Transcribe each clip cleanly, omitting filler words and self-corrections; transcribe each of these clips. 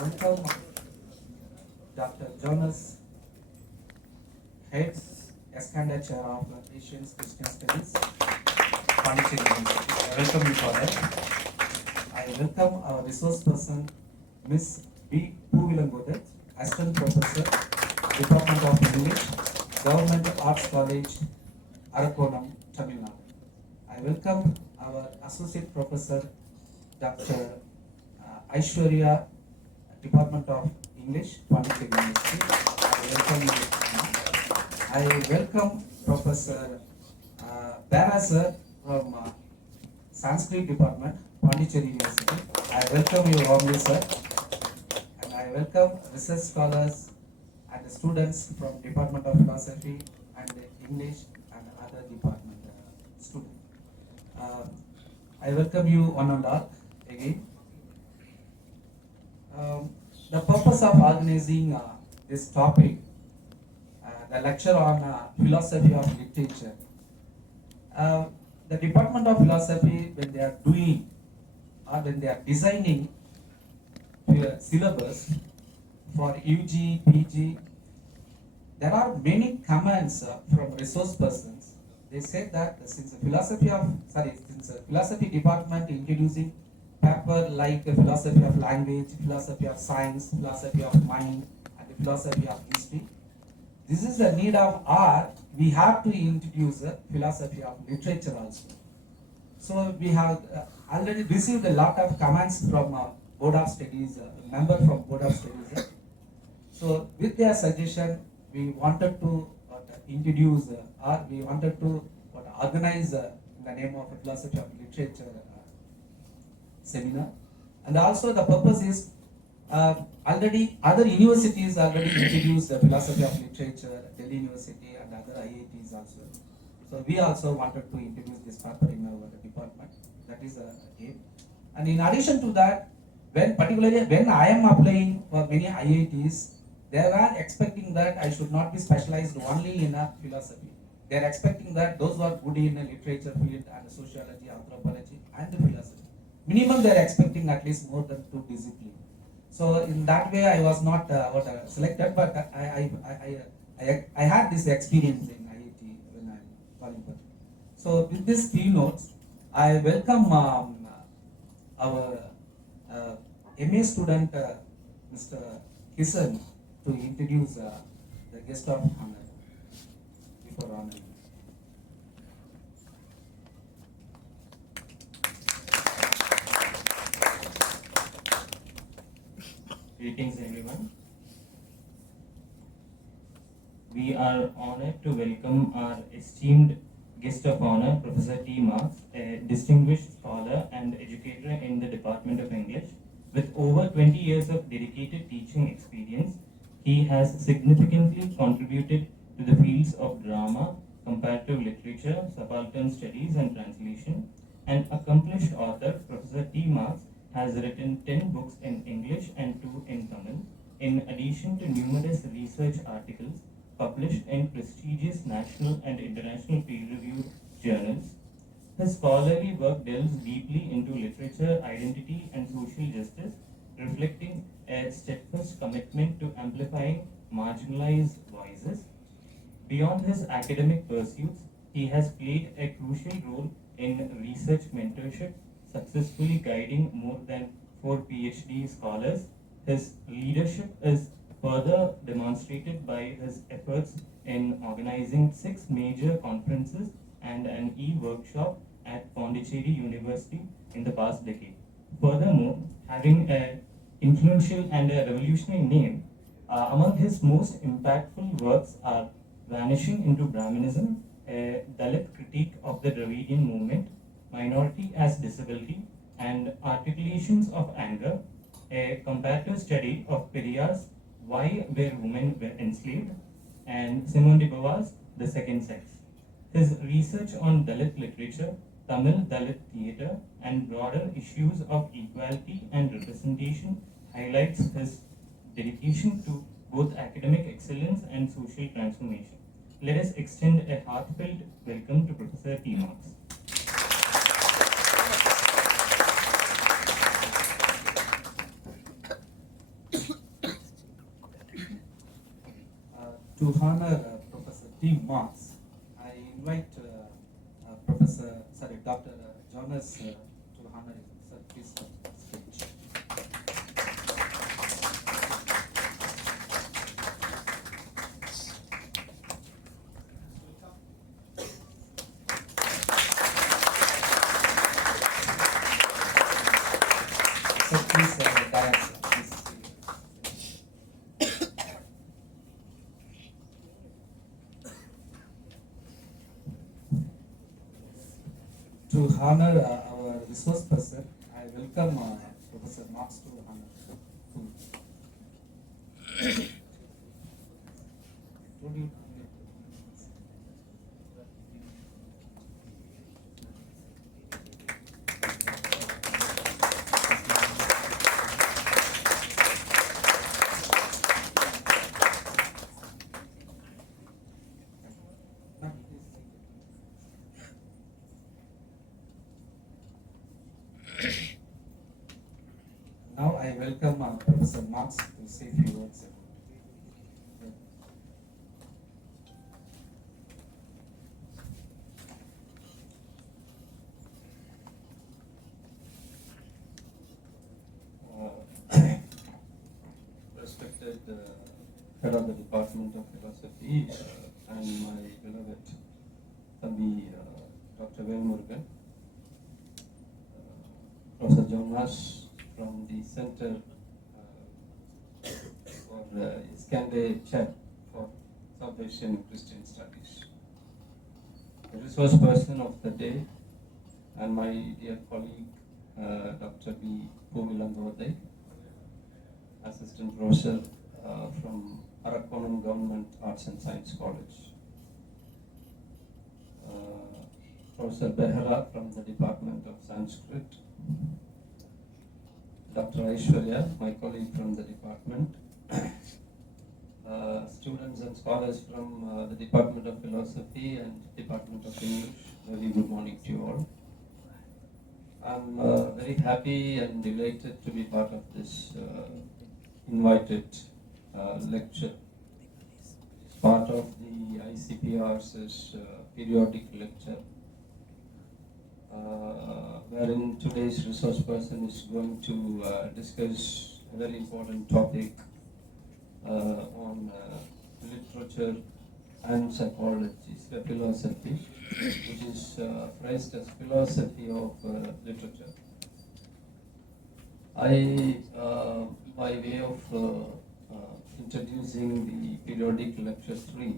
welcome Dr. Jonas, Heads, Escanda Chair of Asian Christian Studies, Pondicherry University. I welcome you for that. I welcome our resource person, Miss B. POOVILANGOTHAI, Assistant Professor, Department of English, Government Arts College, Arakkonam, Tamil Nadu. I welcome our Associate Professor, Dr. Aishwarya, Department of English, Pondicherry University. I welcome you. I welcome Professor Barasa from Sanskrit Department, Pondicherry University. I welcome you warmly, sir. And I welcome research scholars and students from Department of Philosophy and English and other department students. I welcome you one and all again. The purpose of organizing this topic, the lecture on philosophy of literature. The Department of Philosophy, when they are doing or when they are designing syllabus for UG, PG, there are many comments from resource persons. They said that since the philosophy department introducing paper like the philosophy of language, philosophy of science, philosophy of mind, and the philosophy of history. This is the need of art. We have to introduce a philosophy of literature also. So we have already received a lot of comments from Board of Studies, member from Board of Studies. So with their suggestion, we wanted to introduce or we wanted to organize in the name of a philosophy of literature seminar. And also the purpose is already other universities already introduced the philosophy of literature, Delhi University and other IITs also. So we also wanted to introduce this paper in our department. That is a aim. And in addition to that, particularly when I am applying for many IITs, they were expecting that I should not be specialized only in a philosophy. They are expecting that those who are good in a literature field and sociology, anthropology and philosophy. Minimum they are expecting at least more than 2 disciplines. So in that way I was not selected, but I had this experience in IIT when I am calling for. So with these keynotes, I welcome our MA student Mr. Kisan to introduce the guest of honor before honoring. Greetings everyone. We are honored to welcome our esteemed guest of honor, Professor T. Marx, a distinguished scholar and educator in the Department of English. With over 20 years of dedicated teaching experience, he has significantly contributed to the fields of drama, comparative literature, subaltern studies and translation. An accomplished author, Professor T. Marx has written 10 books in English and 2 in Tamil, in addition to numerous research articles published in prestigious national and international peer-reviewed journals. His scholarly work delves deeply into literature, identity, and social justice, reflecting a steadfast commitment to amplifying marginalized voices. Beyond his academic pursuits, he has played a crucial role in research mentorship, successfully guiding more than 4 PhD scholars. His leadership is further demonstrated by his efforts in organizing 6 major conferences and an e-workshop at Pondicherry University in the past decade. Furthermore, having an influential and a revolutionary name, among his most impactful works are Vanishing into Brahminism, a Dalit critique of the Dravidian movement, Minority as Disability, and Articulations of Anger, a comparative study of Periyar's Why Were Women Were Enslaved, and Simone de Beauvoir's The Second Sex. His research on Dalit literature, Tamil Dalit theatre, and broader issues of equality and representation highlights his dedication to both academic excellence and social transformation. Let us extend a heartfelt welcome to Professor T. Marx. To honor Professor T. Marx, I invite Dr. Jonas to honor him. Sir, please come to the stage. So please, Diane, please. To honor our resource person, I welcome Professor Marx to honor. Told you. Now I welcome Professor Marx to say a few words about it. Respected head of the Department of Philosophy and my beloved Thambi Dr. Velmurugan, Professor Jonas from the Center for Iskandar Chair for South Asian Christian Studies, the resource person of the day, and my dear colleague Dr. B. POOVILANGOTHAI, Assistant Professor from Arakkonam Government Arts and Science College, Professor Behra from the Department of Sanskrit, Dr. Aishwarya, my colleague from the department, students and scholars from the Department of Philosophy and Department of English, very good morning to you all. I'm very happy and delighted to be part of this invited lecture. It's part of the ICPR's periodic lecture, wherein today's resource person is going to discuss a very important topic on literature and psychology, philosophy, which is phrased as philosophy of literature. I, by way of introducing the periodic lecture 3,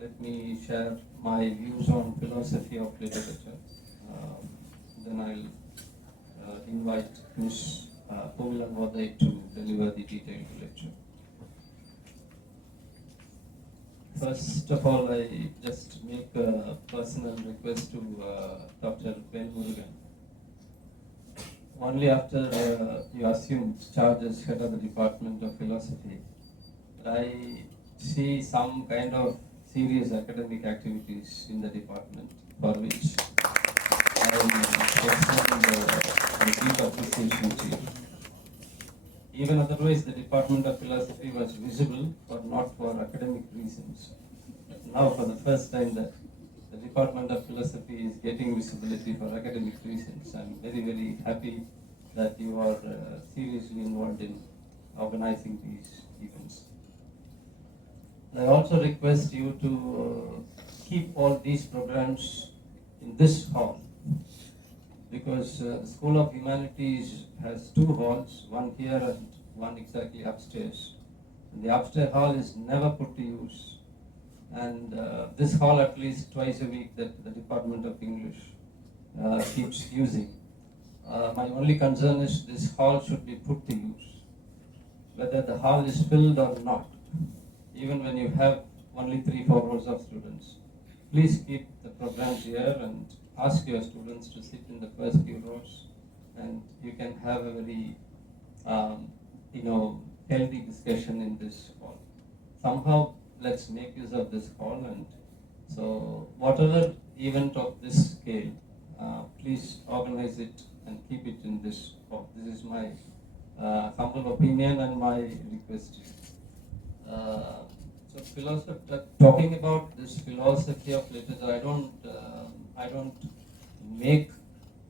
let me share my views on philosophy of literature. Then I'll invite Ms. POOVILANGOTHAI to deliver the detailed lecture. First of all, I just make a personal request to Dr. Velmurugan. Only after you assumed charge as head of the Department of Philosophy, I see some kind of serious academic activities in the department, for which I extend deep appreciation to you. Even otherwise, the Department of Philosophy was visible, but not for academic reasons. Now, for the first time, that the Department of Philosophy is getting visibility for academic reasons. I'm very, very happy that you are seriously involved in organizing these events. I also request you to keep all these programs in this hall, because the School of Humanities has 2 halls, one here and one exactly upstairs. And the upstairs hall is never put to use. And this hall at least twice a week that the Department of English keeps using. My only concern is this hall should be put to use. Whether the hall is filled or not, even when you have only 3-4 rows of students, please keep the programs here and ask your students to sit in the first few rows, and you can have a very healthy discussion in this hall. Somehow let's make use of this hall, and so whatever event of this scale, please organize it and keep it in this hall. This is my humble opinion and my request. So talking about this philosophy of literature,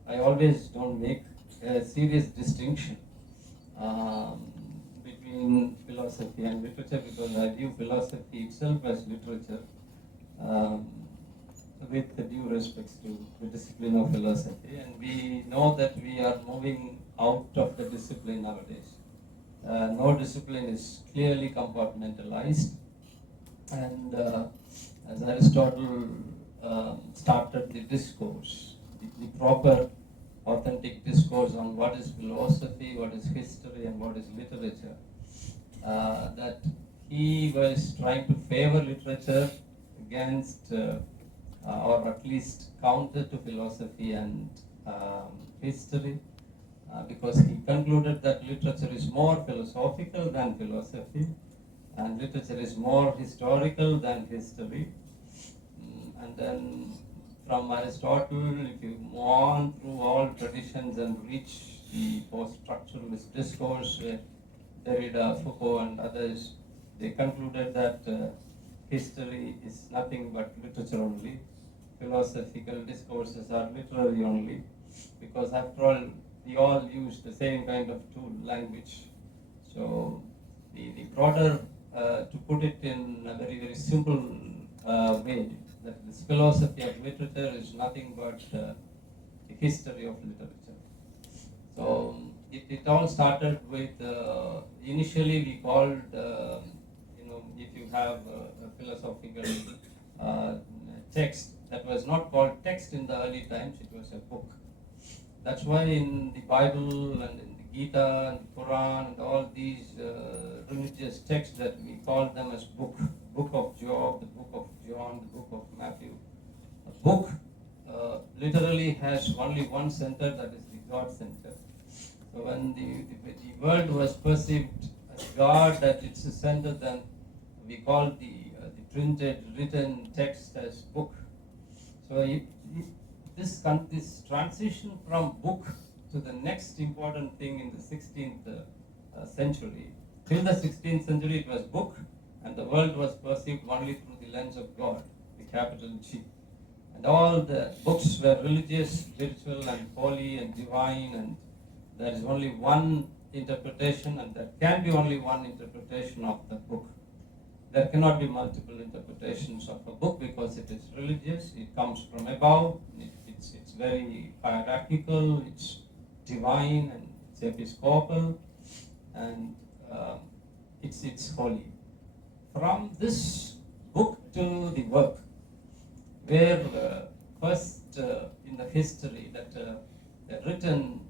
I always don't make a serious distinction um, between philosophy and literature, because I view philosophy itself as literature, um, with the due respects to the discipline of philosophy. And we know that we are moving out of the discipline nowadays. No discipline is clearly compartmentalized, and as Aristotle started the discourse, the proper authentic discourse on what is philosophy, what is history, and what is literature, that he was trying to favor literature against, or at least counter to philosophy and history, because he concluded that literature is more philosophical than philosophy, and literature is more historical than history. And then from Aristotle, if you move on through all traditions and reach the post-structuralist discourse, Derrida, Foucault, and others, they concluded that history is nothing but literature only. Philosophical discourses are literary only, because after all, we all use the same kind of tool, language. So the broader, to put it in a very, very simple way, that this philosophy of literature is nothing but the history of literature. So it all started with, initially we called, if you have a philosophical text, that was not called text in the early times, it was a book. That's why in the Bible and in the Gita and the Quran and all these religious texts, that we call them as book of Job, the book of John, the book of Matthew. A book literally has only one center, that is the God center. So when the world was perceived as God, that it's a center, then we call the printed, written text as book. So this transition from book to the next important thing in the 16th century. Till the 16th century it was book, and the world was perceived only through the lens of God, the capital G. And all the books were religious, spiritual, and holy, and divine, and there is only one interpretation, and there can be only one interpretation of the book. There cannot be multiple interpretations of a book, because it is religious, it comes from above, it's very hierarchical, it's divine, and it's episcopal, and it's holy. From this book to the work, where first in the history that a written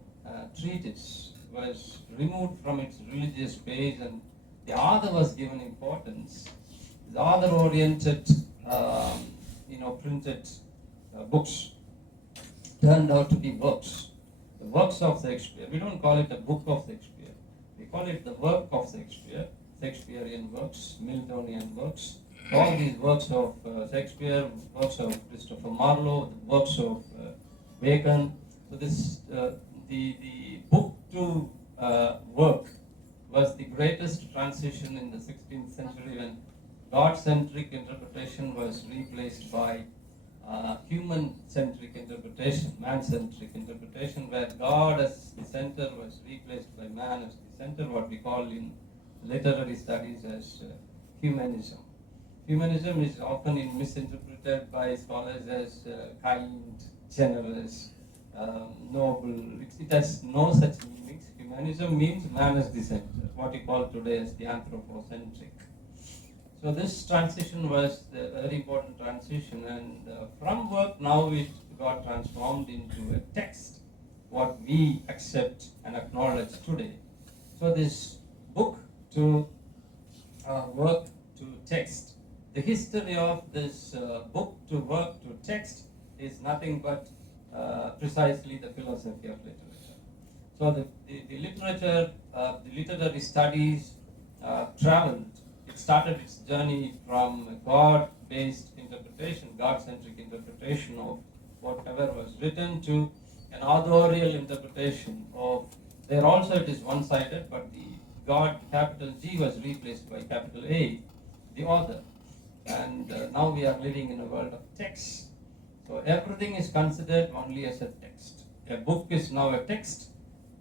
treatise was removed from its religious base, and the author was given importance. The author-oriented, printed books turned out to be works. The works of Shakespeare. We don't call it a book of Shakespeare. We call it the work of Shakespeare. Shakespearean works, Miltonian works. All these works of Shakespeare, works of Christopher Marlowe, the works of Bacon. So this the book to work was the greatest transition in the 16th century, when God-centric interpretation was replaced by human-centric interpretation, man-centric interpretation, where God as the center was replaced by man as the center, what we call in literary studies as humanism. Humanism is often misinterpreted by scholars as kind, generous, noble. It has no such meanings. Humanism means man as the center, what we call today as the anthropocentric. So this transition was a very important transition, and from work now it got transformed into a text, what we accept and acknowledge today. So this book to work to text. The history of this book to work to text is nothing but precisely the philosophy of literature. So the literature, the literary studies traveled. It started its journey from a God-based interpretation, God-centric interpretation of whatever was written, to an authorial interpretation of. There also it is one-sided, but God, capital G was replaced by capital A, the author. And now we are living in a world of text. So everything is considered only as a text. A book is now a text,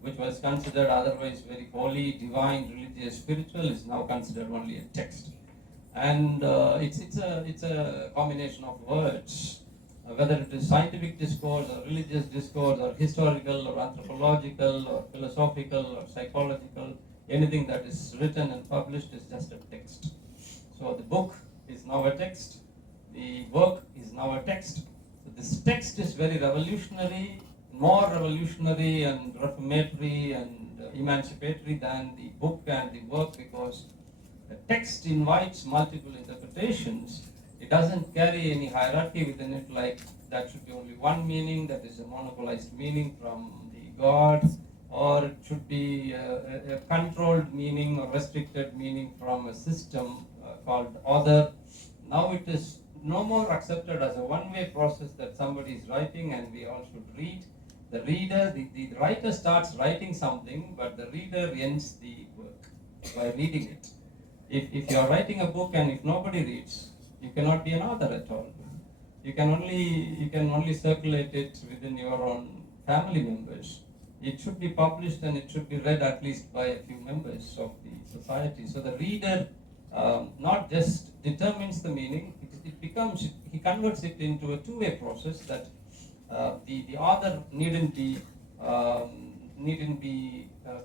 which was considered otherwise very holy, divine, religious, spiritual, is now considered only a text. And it's a combination of words, whether it is scientific discourse or religious discourse or historical or anthropological or philosophical or psychological, anything that is written and published is just a text. So the book is now a text, the work is now a text. So this text is very revolutionary, more revolutionary and reformatory and emancipatory than the book and the work, because the text invites multiple interpretations. It doesn't carry any hierarchy within it, like that should be only one meaning, that is a monopolized meaning from the God, or it should be a controlled meaning or restricted meaning from a system called other. Now it is no more accepted as a one-way process that somebody is writing and we all should read. The reader, the writer starts writing something, but the reader ends the work by reading it. If you are writing a book and if nobody reads, you cannot be an author at all. You can only circulate it within your own family members. It should be published and it should be read at least by a few members of the society. So the reader not just determines the meaning, he converts it into a two-way process, that the author needn't be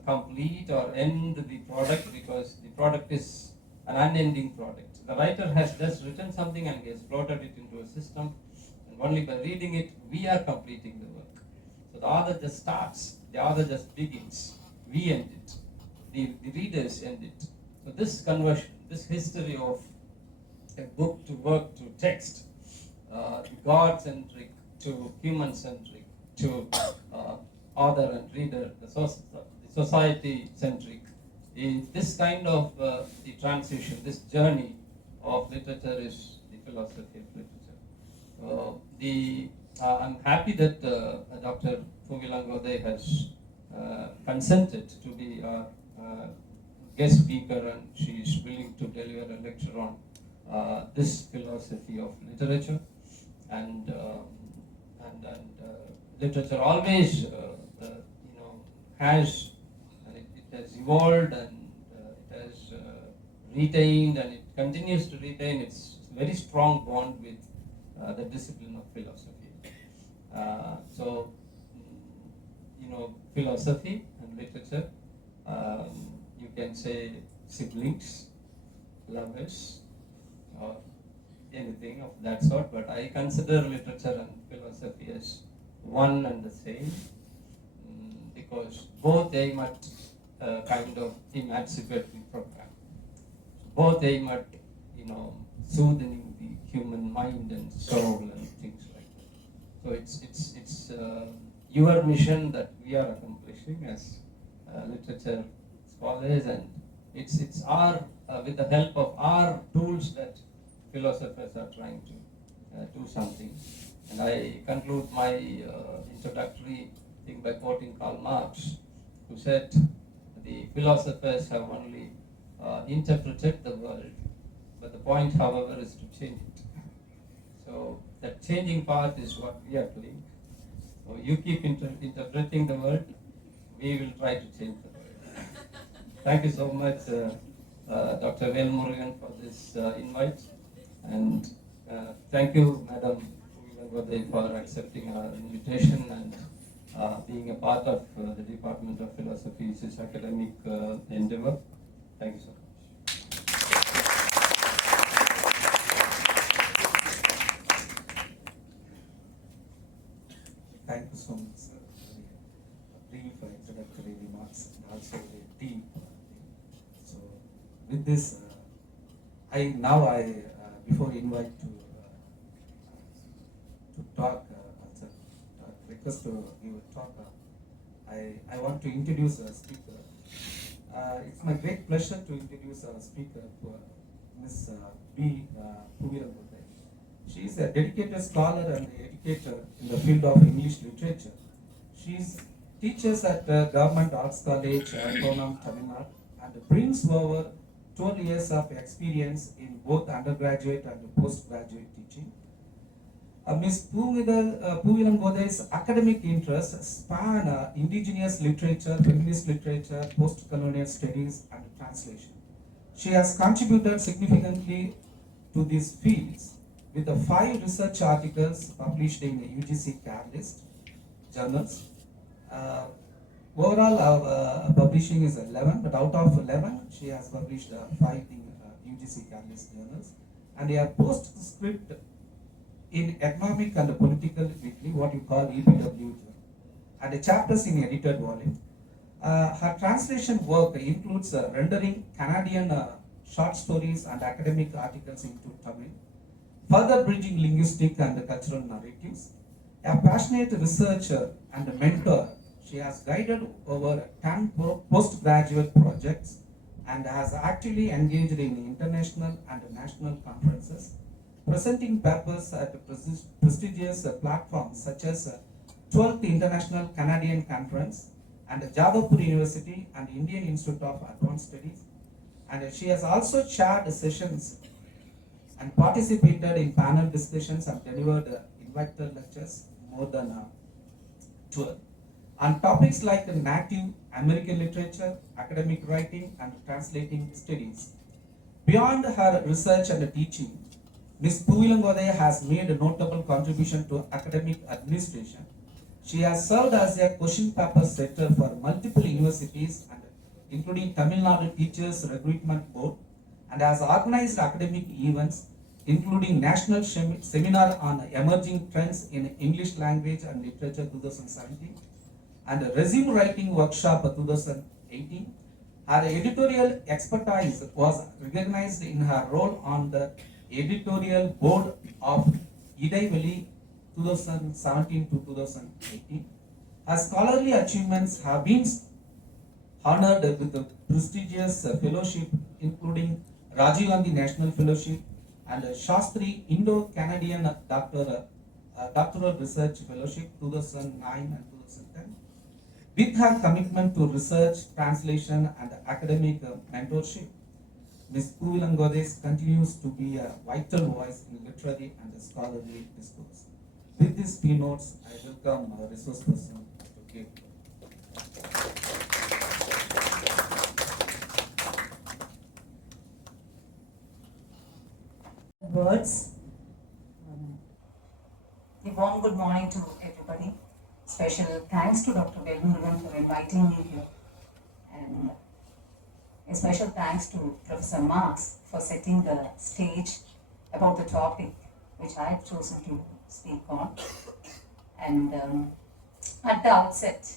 complete or end the product, because the product is an unending product. The writer has just written something and he has floated it into a system, and only by reading it we are completing the work. So the author just starts, the author just begins, we end it, the readers end it. So this conversion, this history of a book to work to text, God-centric to human-centric to author and reader, the society-centric, this kind of the transition, this journey of literature is the philosophy of literature. I'm happy that Dr. POOVILANGOTHAI has consented to be our guest speaker, and she is willing to deliver a lecture on this philosophy of literature. And literature always has, and it has evolved, and it has retained, and it continues to retain its very strong bond with the discipline of philosophy. So philosophy and literature, you can say siblings, lovers, or anything of that sort, but I consider literature and philosophy as one and the same, because both aim at kind of emancipatory program. Both aim at soothing the human mind and soul and things like that. So it's your mission that we are accomplishing as literature scholars, and it's our with the help of our tools that philosophers are trying to do something. And I conclude my introductory thing by quoting Karl Marx, who said, the philosophers have only interpreted the world, but the point, however, is to change it. So that changing part is what we are doing. So you keep interpreting the world, we will try to change the world. Thank you so much, Dr. Vel Murugan, for this invite, and thank you, Madam POOVILANGOTHAI, for accepting our invitation and being a part of the Department of Philosophy's academic endeavor. Thank you so much. Thank you so much, sir. Very brief introductory remarks and also very deep. So, with this, I before invite to talk, request to give a talk. I want to introduce a speaker. It's my great pleasure to introduce our speaker, Ms. B. POOVILANGOTHAI. She is a dedicated scholar and educator in the field of English literature. She teaches at Government Arts College, Arakkonam, Tamil Nadu, and brings over 12 years of experience in both undergraduate and postgraduate teaching. Ms. POOVILANGOTHAI's academic interests span indigenous literature, feminist literature, post-colonial studies, and translation. She has contributed significantly to these fields with the 5 research articles published in UGC Catalyst journals. Overall, publishing is 11, but out of 11, she has published 5 in UGC Catalyst journals, and a postscript in Economic and Political Weekly, what you call EPW, and chapters in edited volume. Her translation work includes rendering Canadian short stories and academic articles into Tamil, further bridging linguistic and cultural narratives. A passionate researcher and mentor, she has guided over 10 postgraduate projects and has actively engaged in international and national conferences, presenting papers at prestigious platforms such as 12th International Canadian Conference and Jadavpur University and Indian Institute of Advanced Studies. And she has also chaired sessions and participated in panel discussions and delivered invited lectures, more than 12, on topics like Native American literature, academic writing, and translating studies. Beyond her research and teaching, Ms. POOVILANGOTHAI has made a notable contribution to academic administration. She has served as a question paper setter for multiple universities, and including Tamil Nadu Teachers Recruitment Board, and has organized academic events, including National Seminar on Emerging Trends in English Language and Literature 2017, and a Resume Writing Workshop 2018. Her editorial expertise was recognized in her role on the editorial board of Idai 2017 to 2018. Her scholarly achievements have been honored with a prestigious fellowship, including Rajiv Gandhi National Fellowship and Shastri Indo-Canadian Doctoral Research Fellowship 2009 and 2010. With her commitment to research, translation, and academic mentorship, Ms. POOVILANGOTHAI continues to be a vital voice in literary and scholarly discourse. With these keynotes, I welcome our resource person, Dr. K. Words. A warm good morning to everybody. Special thanks to Dr. Velmurugan for inviting me here. And a special thanks to Professor Marx for setting the stage about the topic which I have chosen to speak on. And at the outset,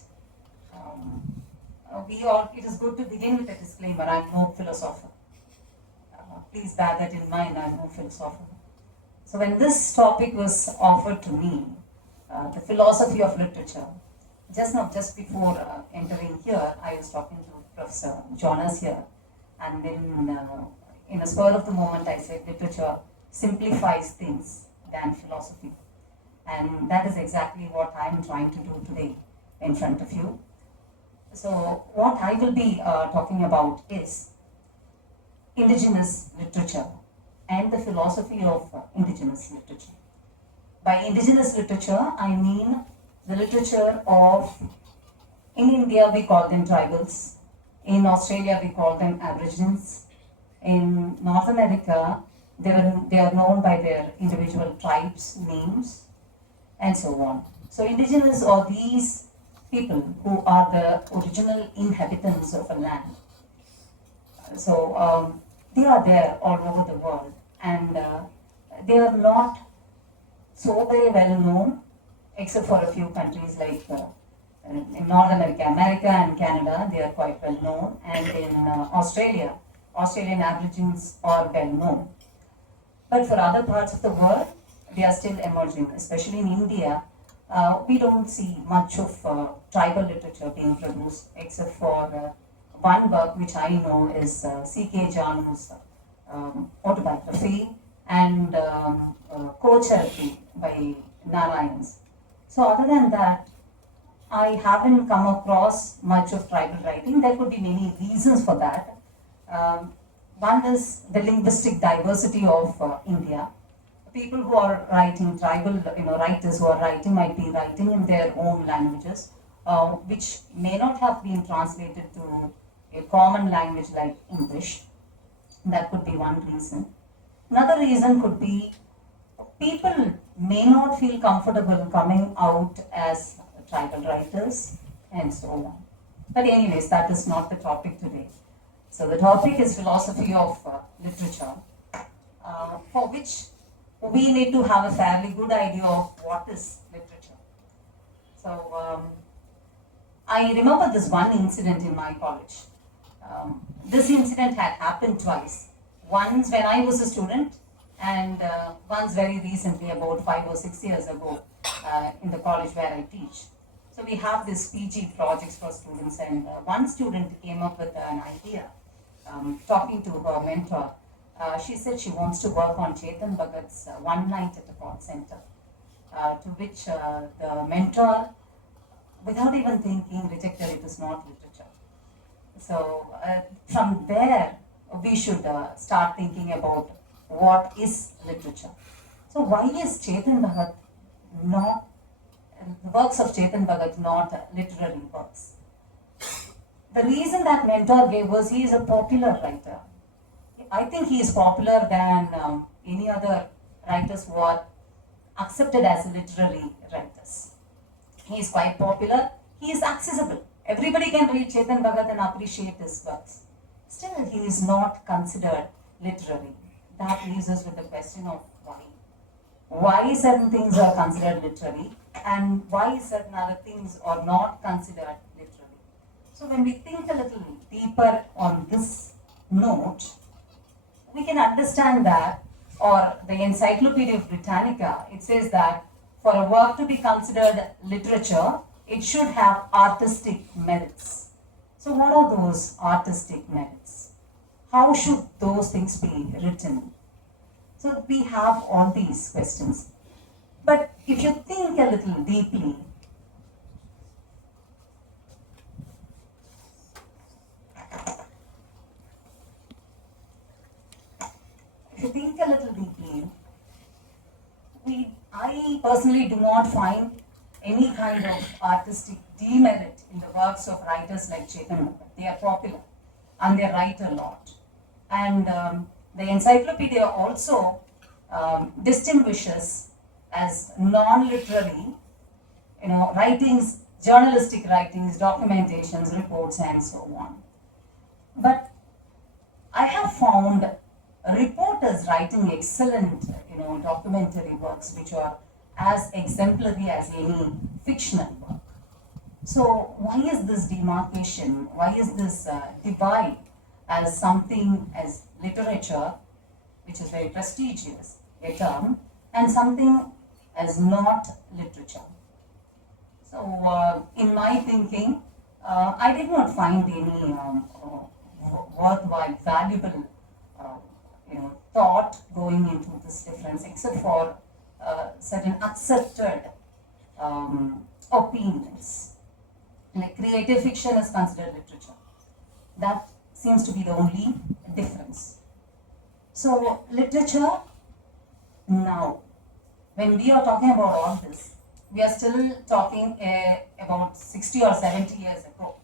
it is good to begin with a disclaimer. I am no philosopher. Please bear that in mind, I am no philosopher. So when this topic was offered to me, the philosophy of literature, just before entering here, I was talking to Professor Jonas here, and then in a spur of the moment I said literature simplifies things than philosophy. And that is exactly what I am trying to do today in front of you. So what I will be talking about is indigenous literature and the philosophy of indigenous literature. By indigenous literature, I mean the literature of, in India we call them tribals, in Australia we call them Aborigines, in North America they are known by their individual tribes, names, and so on. So indigenous are these people who are the original inhabitants of a land. So they are there all over the world, and they are not so very well known, except for a few countries like in North America and Canada, they are quite well known, and in Australia, Australian Aborigines are well known. But for other parts of the world, they are still emerging, especially in India. We don't see much of tribal literature being produced, except for one work which I know is C.K. Janu's autobiography and Co-Charity by Narayans. So other than that, I haven't come across much of tribal writing. There could be many reasons for that. One is the linguistic diversity of India. People who are writing, tribal, writers who are writing might be writing in their own languages, which may not have been translated to a common language like English. That could be one reason. Another reason could be people may not feel comfortable coming out as tribal writers and so on. But anyways, that is not the topic today. So the topic is philosophy of literature, for which we need to have a fairly good idea of what is literature. So I remember this one incident in my college. This incident had happened twice. Once when I was a student, and once very recently, about 5 or 6 years ago, in the college where I teach. So we have these PG projects for students, and one student came up with an idea, talking to her mentor. She said she wants to work on Chetan Bhagat's One Night at a Pot Center, to which the mentor, without even thinking, rejected it is not literature. So from there, we should start thinking about what is literature. So why is Chetan Bhagat not, the works of Chetan Bhagat not literary works? The reason that mentor gave was he is a popular writer. I think he is popular than any other writers who are accepted as literary writers. He is quite popular, he is accessible. Everybody can read Chetan Bhagat and appreciate his works. Still, he is not considered literary. That leaves us with the question of why. Why certain things are considered literary and why certain other things are not considered literary. So when we think a little deeper on this note, we can understand that, or the Encyclopedia Britannica, it says that for a work to be considered literature, it should have artistic merits. So what are those artistic merits? How should those things be written? So we have all these questions. But if you think a little deeply, I personally do not find any kind of artistic demerit in the works of writers like Chetan Bhagat. They are popular and they write a lot. And the encyclopedia also distinguishes as non-literary, writings, journalistic writings, documentations, reports, and so on. But I have found reporters writing excellent, documentary works which are as exemplary as any fictional work. So why is this demarcation? Why is this divide as something as literature, which is very prestigious, a term, and something as not literature? So in my thinking, I did not find any worthwhile, valuable, thought going into this difference, except for certain accepted opinions. Like creative fiction is considered literature. That seems to be the only difference. So literature now, when we are talking about all this, we are still talking about 60 or 70 years ago.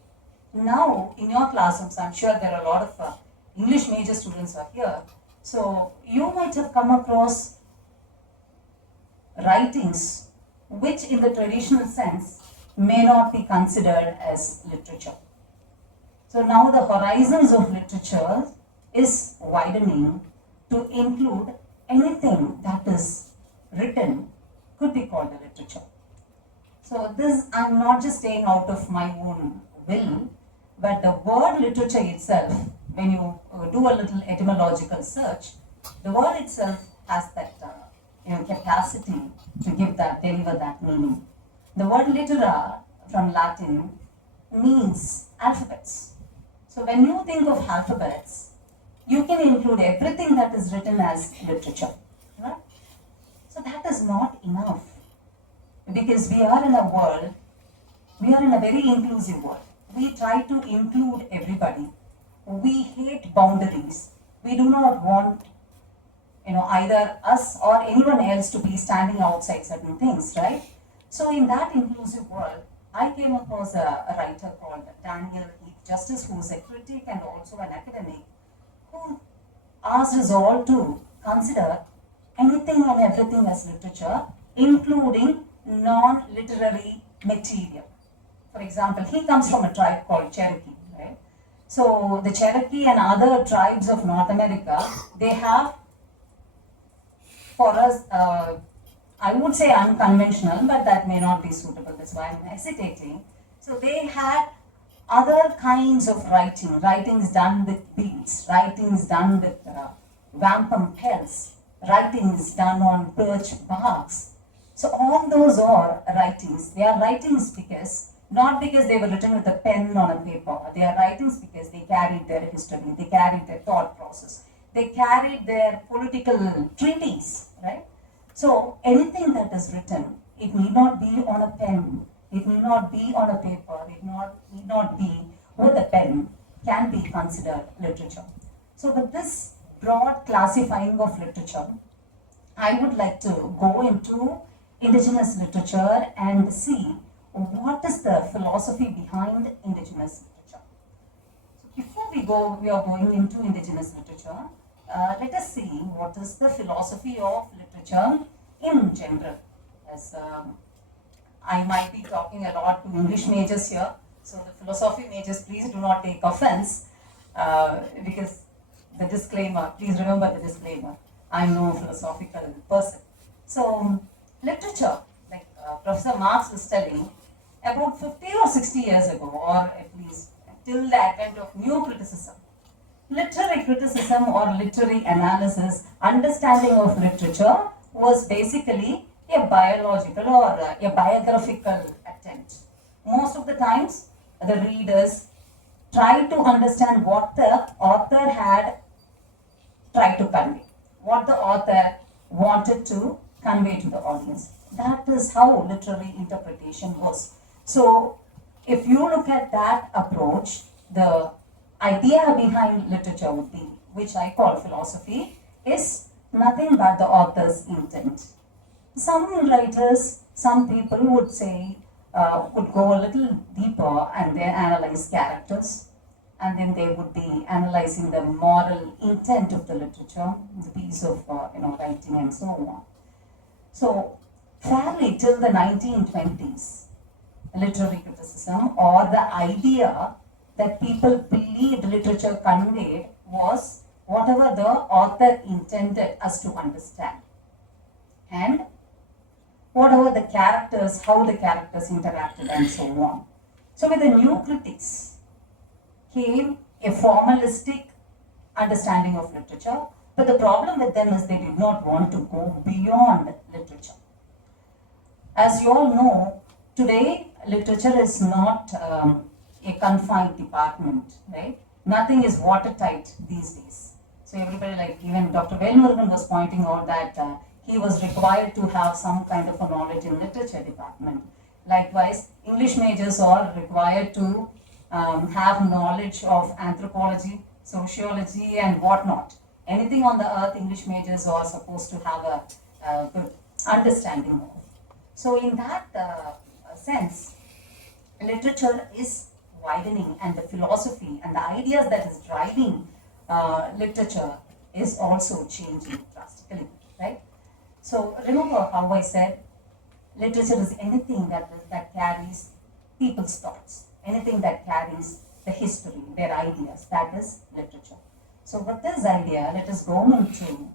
Now, in your classrooms, I'm sure there are a lot of English major students are here. So you might have come across writings which in the traditional sense may not be considered as literature. So now the horizons of literature is widening to include anything that is written could be called a literature. So this I'm not just saying out of my own will, but the word literature itself, when you do a little etymological search, the word itself has that capacity to deliver that meaning. The word litera from Latin means alphabets. So when you think of alphabets, you can include everything that is written as literature. Right? So that is not enough, because we are in a very inclusive world. We try to include everybody. we hate boundaries. We do not want, either us or anyone else to be standing outside certain things, right? So in that inclusive world, I came across a writer called Daniel Heath Justice, who is a critic and also an academic, who asked us all to consider anything and everything as literature, including non-literary material. For example, he comes from a tribe called Cherokee, right? So the Cherokee and other tribes of North America, they have, for us, I would say unconventional, but that may not be suitable. That's why I'm hesitating. So they had other kinds of writings done with beads, writings done with wampum pelts, writings done on birch barks. So all those are writings. They are writings because, not because they were written with a pen on a paper. They are writings because they carried their history, they carried their thought process, they carried their political treaties, right? So anything that is written, it need not be on a pen, it need not be on a paper, it need not be with a pen, can be considered literature. So with this broad classifying of literature, I would like to go into indigenous literature and see what is the philosophy behind indigenous literature. So before we are going into indigenous literature, let us see what is the philosophy of literature in general. As I might be talking a lot to English majors here, so the philosophy majors, please do not take offense, because the disclaimer, please remember the disclaimer, I'm no philosophical person. So literature, like Professor Marx was telling, about 50 or 60 years ago, or at least till the advent of new criticism, literary criticism or literary analysis, understanding of literature was basically a biological or a biographical attempt. Most of the times, the readers try to understand what the author had tried to convey, what the author wanted to convey to the audience. That is how literary interpretation was. So, if you look at that approach, the idea behind literature would be, which I call philosophy, is nothing but the author's intent. Some writers, some people would say, would go a little deeper and then analyze characters, and then they would be analyzing the moral intent of the literature, the piece of writing and so on. So, fairly till the 1920s, literary criticism or the idea that people believed literature conveyed was whatever the author intended us to understand, and whatever the characters, how the characters interacted and so on. So with the new critics came a formalistic understanding of literature, but the problem with them is they did not want to go beyond literature. As you all know, today literature is not a confined department, right? Nothing is watertight these days. So everybody, like even Dr. Velmurugan was pointing out that he was required to have some kind of a knowledge in literature department. Likewise, English majors are required to have knowledge of anthropology, sociology and whatnot. Anything on the earth, English majors are supposed to have a good understanding of. So in that sense, literature is widening, and the philosophy and the ideas that is driving literature is also changing drastically, right? So remember how I said literature is anything that carries people's thoughts, anything that carries the history, their ideas, that is literature. So with this idea, let us go into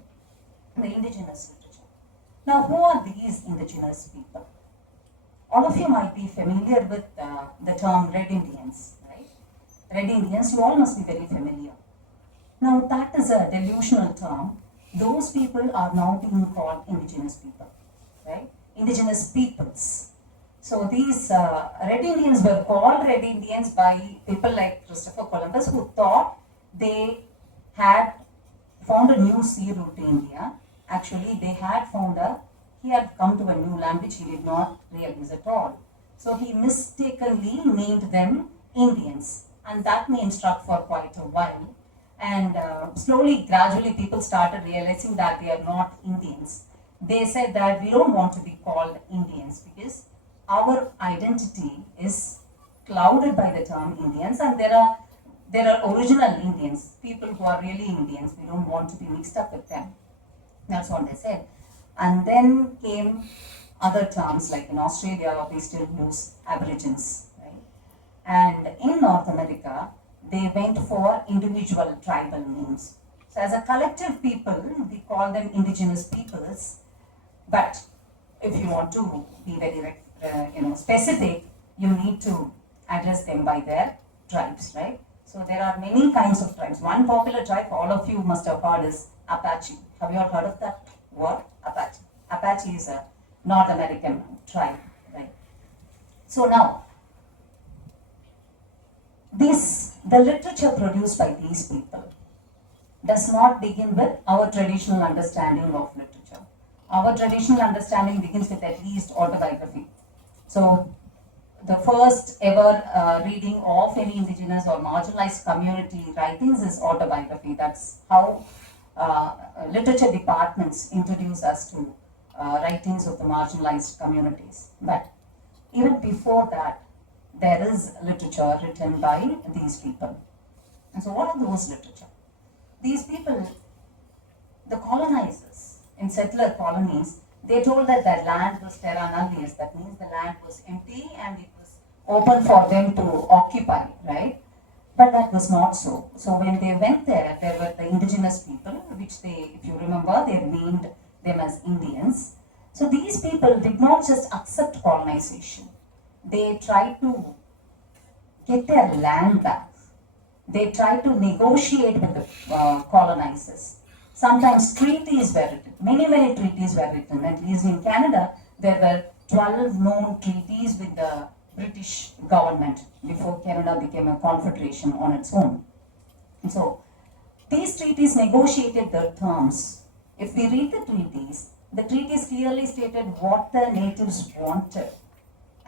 the indigenous literature. Now, who are these indigenous people? All of you might be familiar with the term Red Indians, right? Red Indians, you all must be very familiar. Now, that is a delusional term. Those people are now being called indigenous people, right? Indigenous peoples. So these Red Indians were called Red Indians by people like Christopher Columbus, who thought they had found a new sea route to India. Actually, he had come to a new land which he did not realize at all. So he mistakenly named them Indians. and that name stuck for quite a while. And slowly, gradually, people started realizing that they are not Indians. They said that we don't want to be called Indians because our identity is clouded by the term Indians, and there are original Indians, people who are really Indians. We don't want to be mixed up with them. That's what they said. And then came other terms, like in Australia, we still use Aborigines, right? And in North America, they went for individual tribal names. So as a collective people, we call them indigenous peoples. But if you want to be very specific, you need to address them by their tribes, right? So there are many kinds of tribes. One popular tribe all of you must have heard is Apache. Have you all heard of that word, Apache? Apache is a North American tribe, right? So now, the literature produced by these people does not begin with our traditional understanding of literature. Our traditional understanding begins with at least autobiography. So the first ever reading of any indigenous or marginalized community writings is autobiography. That's how literature departments introduce us to writings of the marginalized communities. But even before that, there is literature written by these people. And so what are those literature? These people, the colonizers in settler colonies, they told that their land was terra nullius. That means the land was empty and it was open for them to occupy, right? But that was not so. So when they went there, there were the indigenous people, which they, if you remember, they named them as Indians. So these people did not just accept colonization. They tried to get their land back. They tried to negotiate with the colonizers. Sometimes treaties were written. Many treaties were written. At least in Canada, there were 12 known treaties with the British government before Canada became a confederation on its own. And so these treaties negotiated their terms. If we read the treaties clearly stated what the natives wanted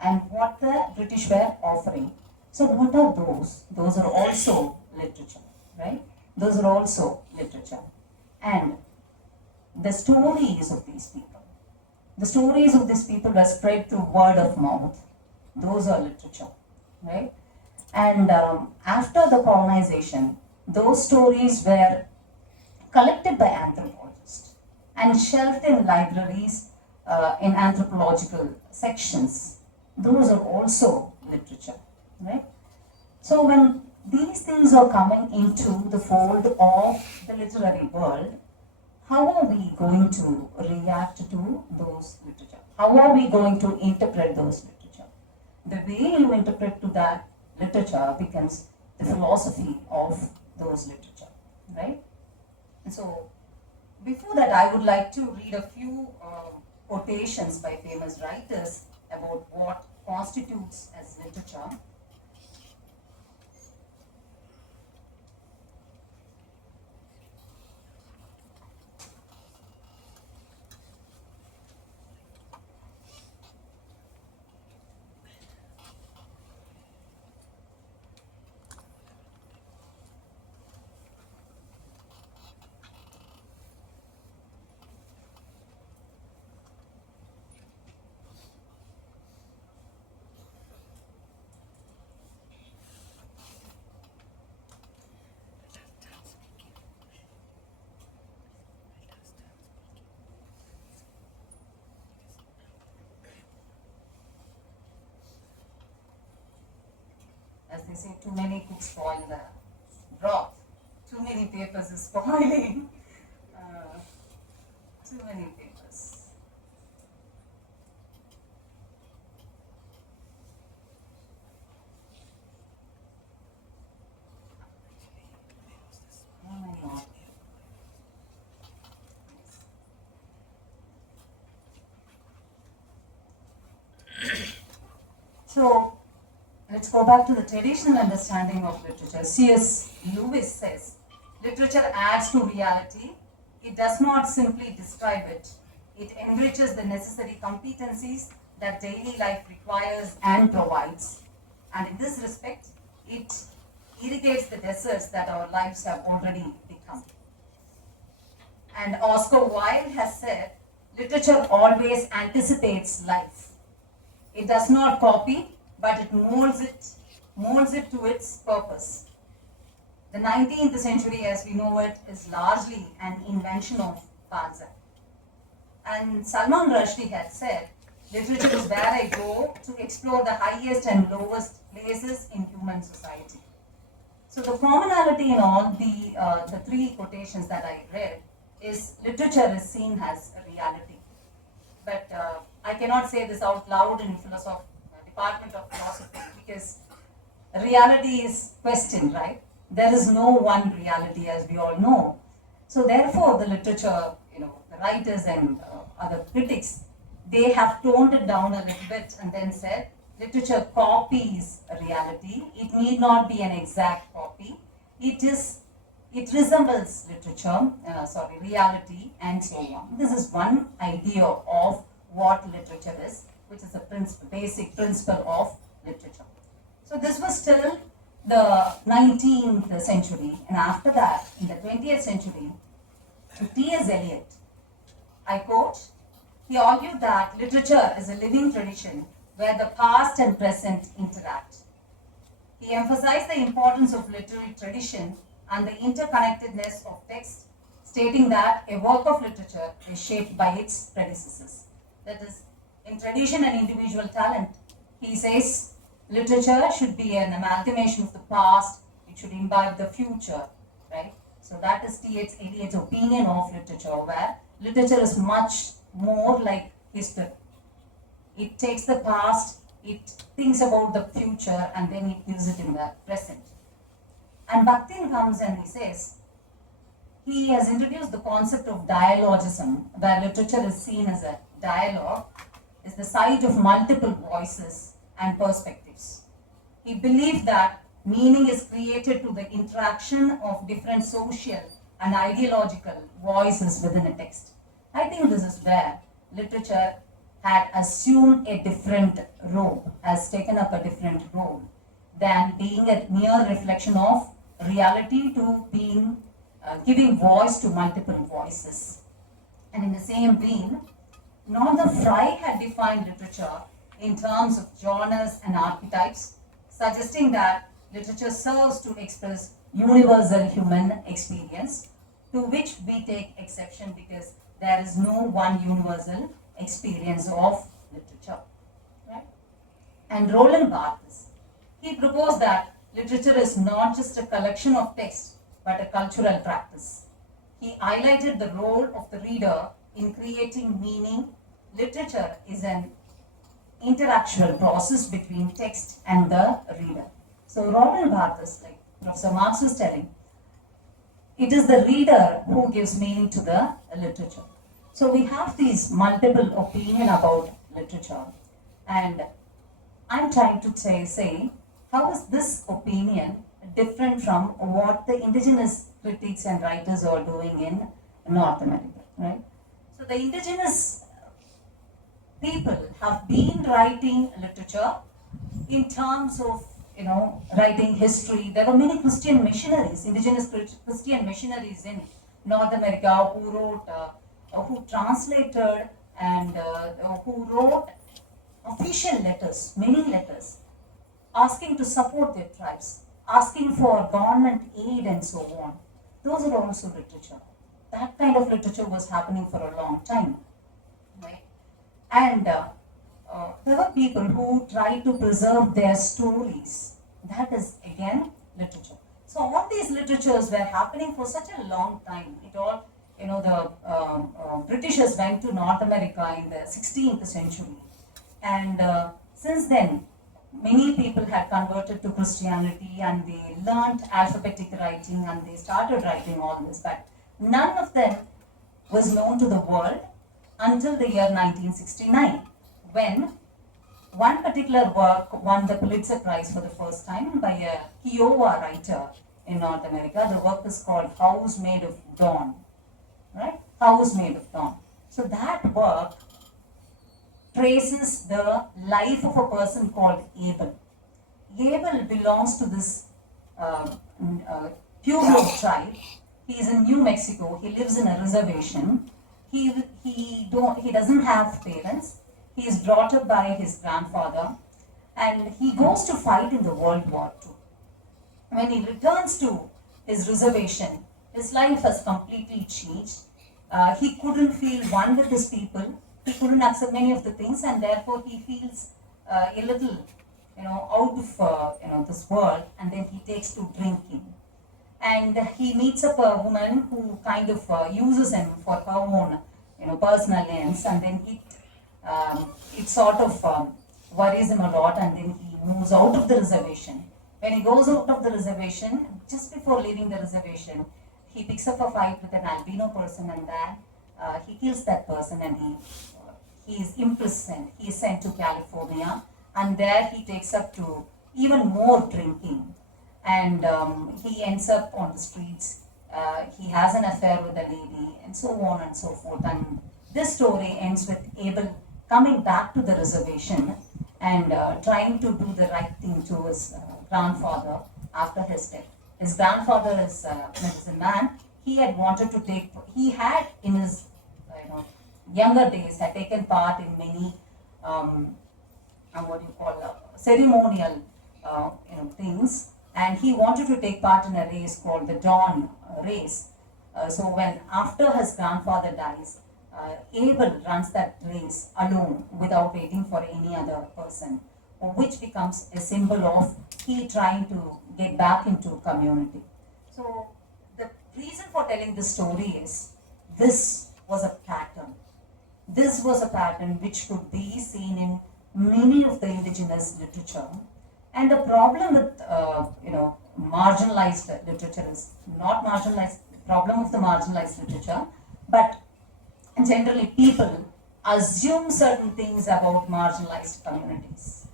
and what the British were offering. So what are those? Those are also literature, right? Those are also literature. And the stories of these people were spread through word of mouth. Those are literature, right? And after the colonization, those stories were collected by anthropologists and shelved in libraries in anthropological sections. Those are also literature, right? So when these things are coming into the fold of the literary world, how are we going to react to those literature? How are we going to interpret those literature? The way you interpret to that literature becomes the philosophy of those literature, right? And so before that, I would like to read a few quotations by famous writers about what constitutes as literature. As they say, too many cooks spoil the broth. Too many papers is spoiling. Too many papers. Oh my God. So, let's go back to the traditional understanding of literature. C.S. Lewis says, literature adds to reality. It does not simply describe it. It enriches the necessary competencies that daily life requires and provides. And in this respect, it irrigates the deserts that our lives have already become. And Oscar Wilde has said, literature always anticipates life. It does not copy, but it molds it to its purpose. The 19th century, as we know it, is largely an invention of Balzac. And Salman Rushdie had said, literature is where I go to explore the highest and lowest places in human society. So the commonality in all the three quotations that I read is literature is seen as a reality. But I cannot say this out loud in Department of Philosophy because reality is questioned, right? There is no one reality, as we all know. So therefore, the literature, the writers and other critics, they have toned it down a little bit and then said, literature copies a reality. It need not be an exact copy. It resembles reality, and so on. This is one idea of what literature is, which is the basic principle of literature. So this was still the 19th century, and after that, in the 20th century, T.S. Eliot, I quote, he argued that literature is a living tradition where the past and present interact. He emphasized the importance of literary tradition and the interconnectedness of text, stating that a work of literature is shaped by its predecessors. That is, in tradition and individual talent, he says literature should be an amalgamation of the past, it should imbibe the future, right? So that is T.S. Eliot's opinion of literature, where literature is much more like history. It takes the past, it thinks about the future, and then it gives it in the present. And Bakhtin comes and he says, he has introduced the concept of dialogism, where literature is seen as a dialogue, is the site of multiple voices and perspectives. He believed that meaning is created through the interaction of different social and ideological voices within a text. I think this is where literature had assumed a different role, has taken up a different role than being a mere reflection of reality to being giving voice to multiple voices. And in the same vein, Norther Fry had defined literature in terms of genres and archetypes, suggesting that literature serves to express universal human experience, to which we take exception because there is no one universal experience of literature. Right? And Roland Barthes, he proposed that literature is not just a collection of text, but a cultural practice. He highlighted the role of the reader in creating meaning. Literature is an interactual process between text and the reader. So Roland Barthes, like Professor Marx was telling, it is the reader who gives meaning to the literature. So we have these multiple opinions about literature, and I'm trying to say how is this opinion different from what the indigenous critics and writers are doing in North America, right? So the indigenous people have been writing literature in terms of, writing history. There were many Christian missionaries, indigenous Christian missionaries in North America who wrote, who translated and who wrote official letters, many letters, asking to support their tribes, asking for government aid and so on. Those are also literature. That kind of literature was happening for a long time, right? And there were people who tried to preserve their stories. That is again literature. So all these literatures were happening for such a long time. It all, the Britishers went to North America in the 16th century, and since then, many people had converted to Christianity and they learned alphabetic writing and they started writing all this, but none of them was known to the world until the year 1969, when one particular work won the Pulitzer Prize for the first time by a Kiowa writer in North America. The work is called House Made of Dawn, right? House Made of Dawn. So that work traces the life of a person called Abel. Abel belongs to this Pueblo tribe. He is in New Mexico. He lives in a reservation. He doesn't have parents. He is brought up by his grandfather, and he goes to fight in the World War II. When he returns to his reservation, his life has completely changed. He couldn't feel one with his people. He couldn't accept many of the things, and therefore he feels a little, out of this world. And then he takes to drinking, and he meets up a woman who kind of uses him for her own, personal ends, and then it sort of worries him a lot, and then he moves out of the reservation. When he goes out of the reservation, just before leaving the reservation, he picks up a fight with an albino person, and then he kills that person, and he is imprisoned. He is sent to California, and there he takes up to even more drinking, and he ends up on the streets. He has an affair with a lady, and so on and so forth. And this story ends with Abel coming back to the reservation and trying to do the right thing to his grandfather after his death. His grandfather is a medicine man. He had in his younger days had taken part in many ceremonial things, and he wanted to take part in a race called the Dawn race. So when after his grandfather dies, Abel runs that race alone without waiting for any other person, which becomes a symbol of he trying to get back into community. So the reason for telling this story is this was a pattern. This was a pattern which could be seen in many of the indigenous literature. And the problem with marginalized literature is not marginalized, the problem of the marginalized literature, but generally people assume certain things about marginalized communities,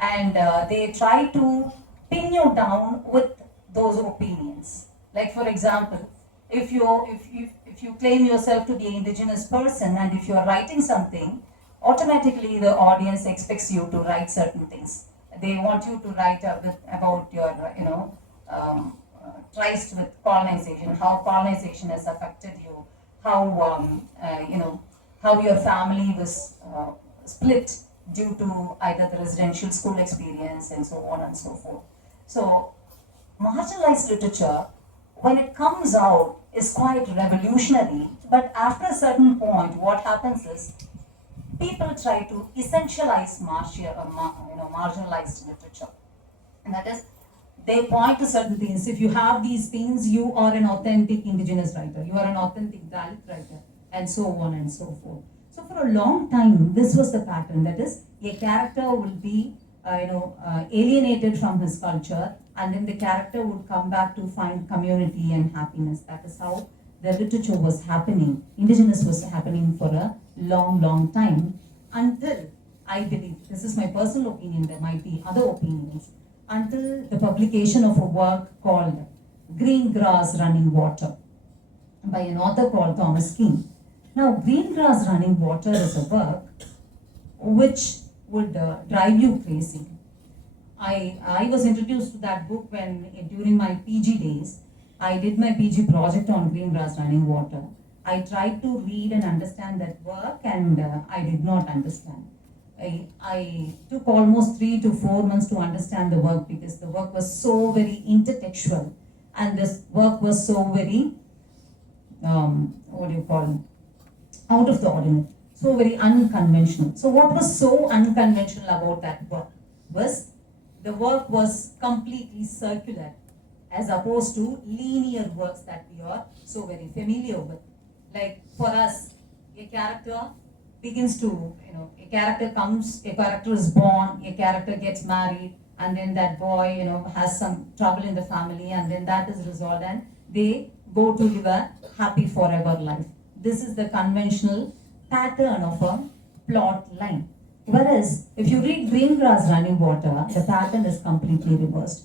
and they try to pin you down with those opinions. Like, for example, if you claim yourself to be an indigenous person, and if you are writing something, automatically the audience expects you to write certain things. They want you to write about your tries with colonization, how colonization has affected you, how your family was split due to either the residential school experience and so on and so forth. So marginalized literature, when it comes out, is quite revolutionary, but after a certain point, what happens is people try to essentialize marginalized literature, and that is, they point to certain things. If you have these things, you are an authentic indigenous writer, you are an authentic Dalit writer, and so on and so forth. So for a long time, this was the pattern. That is, a character will be alienated from his culture, and then the character would come back to find community and happiness. That is how the literature was happening. Indigenous was happening for a long time, until, I believe, this is my personal opinion, there might be other opinions, until the publication of a work called Green Grass Running Water by an author called Thomas King. Now, Green Grass Running Water is a work which would drive you crazy. I was introduced to that book during my PG days. I did my PG project on Green Grass Running Water. I tried to read and understand that work, and I did not understand. I took almost 3 to 4 months to understand the work, because the work was so very intertextual, and this work was so very, out of the ordinary, so very unconventional. So what was so unconventional about that work was the work was completely circular, as opposed to linear works that we are so very familiar with. Like, for us, a character begins to, a character is born, a character gets married, and then that boy, has some trouble in the family, and then that is resolved, and they go to live a happy forever life. This is the conventional pattern of a plot line. Whereas, if you read Green Grass Running Water, the pattern is completely reversed.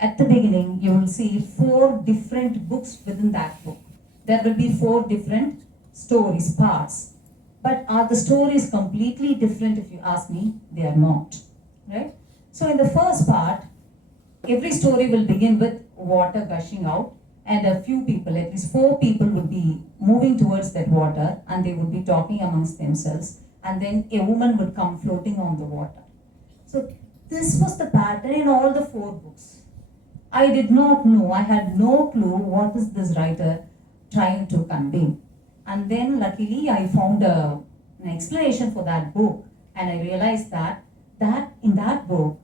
At the beginning, you will see 4 different books within that book. There will be 4 different stories, parts. But are the stories completely different? If you ask me, they are not. Right? So in the first part, every story will begin with water gushing out, and a few people, at least 4 people, would be moving towards that water, and they would be talking amongst themselves, and then a woman would come floating on the water. So this was the pattern in all the 4 books. I did not know, I had no clue what is this writer trying to convey. And then luckily I found an explanation for that book, and I realized that in that book,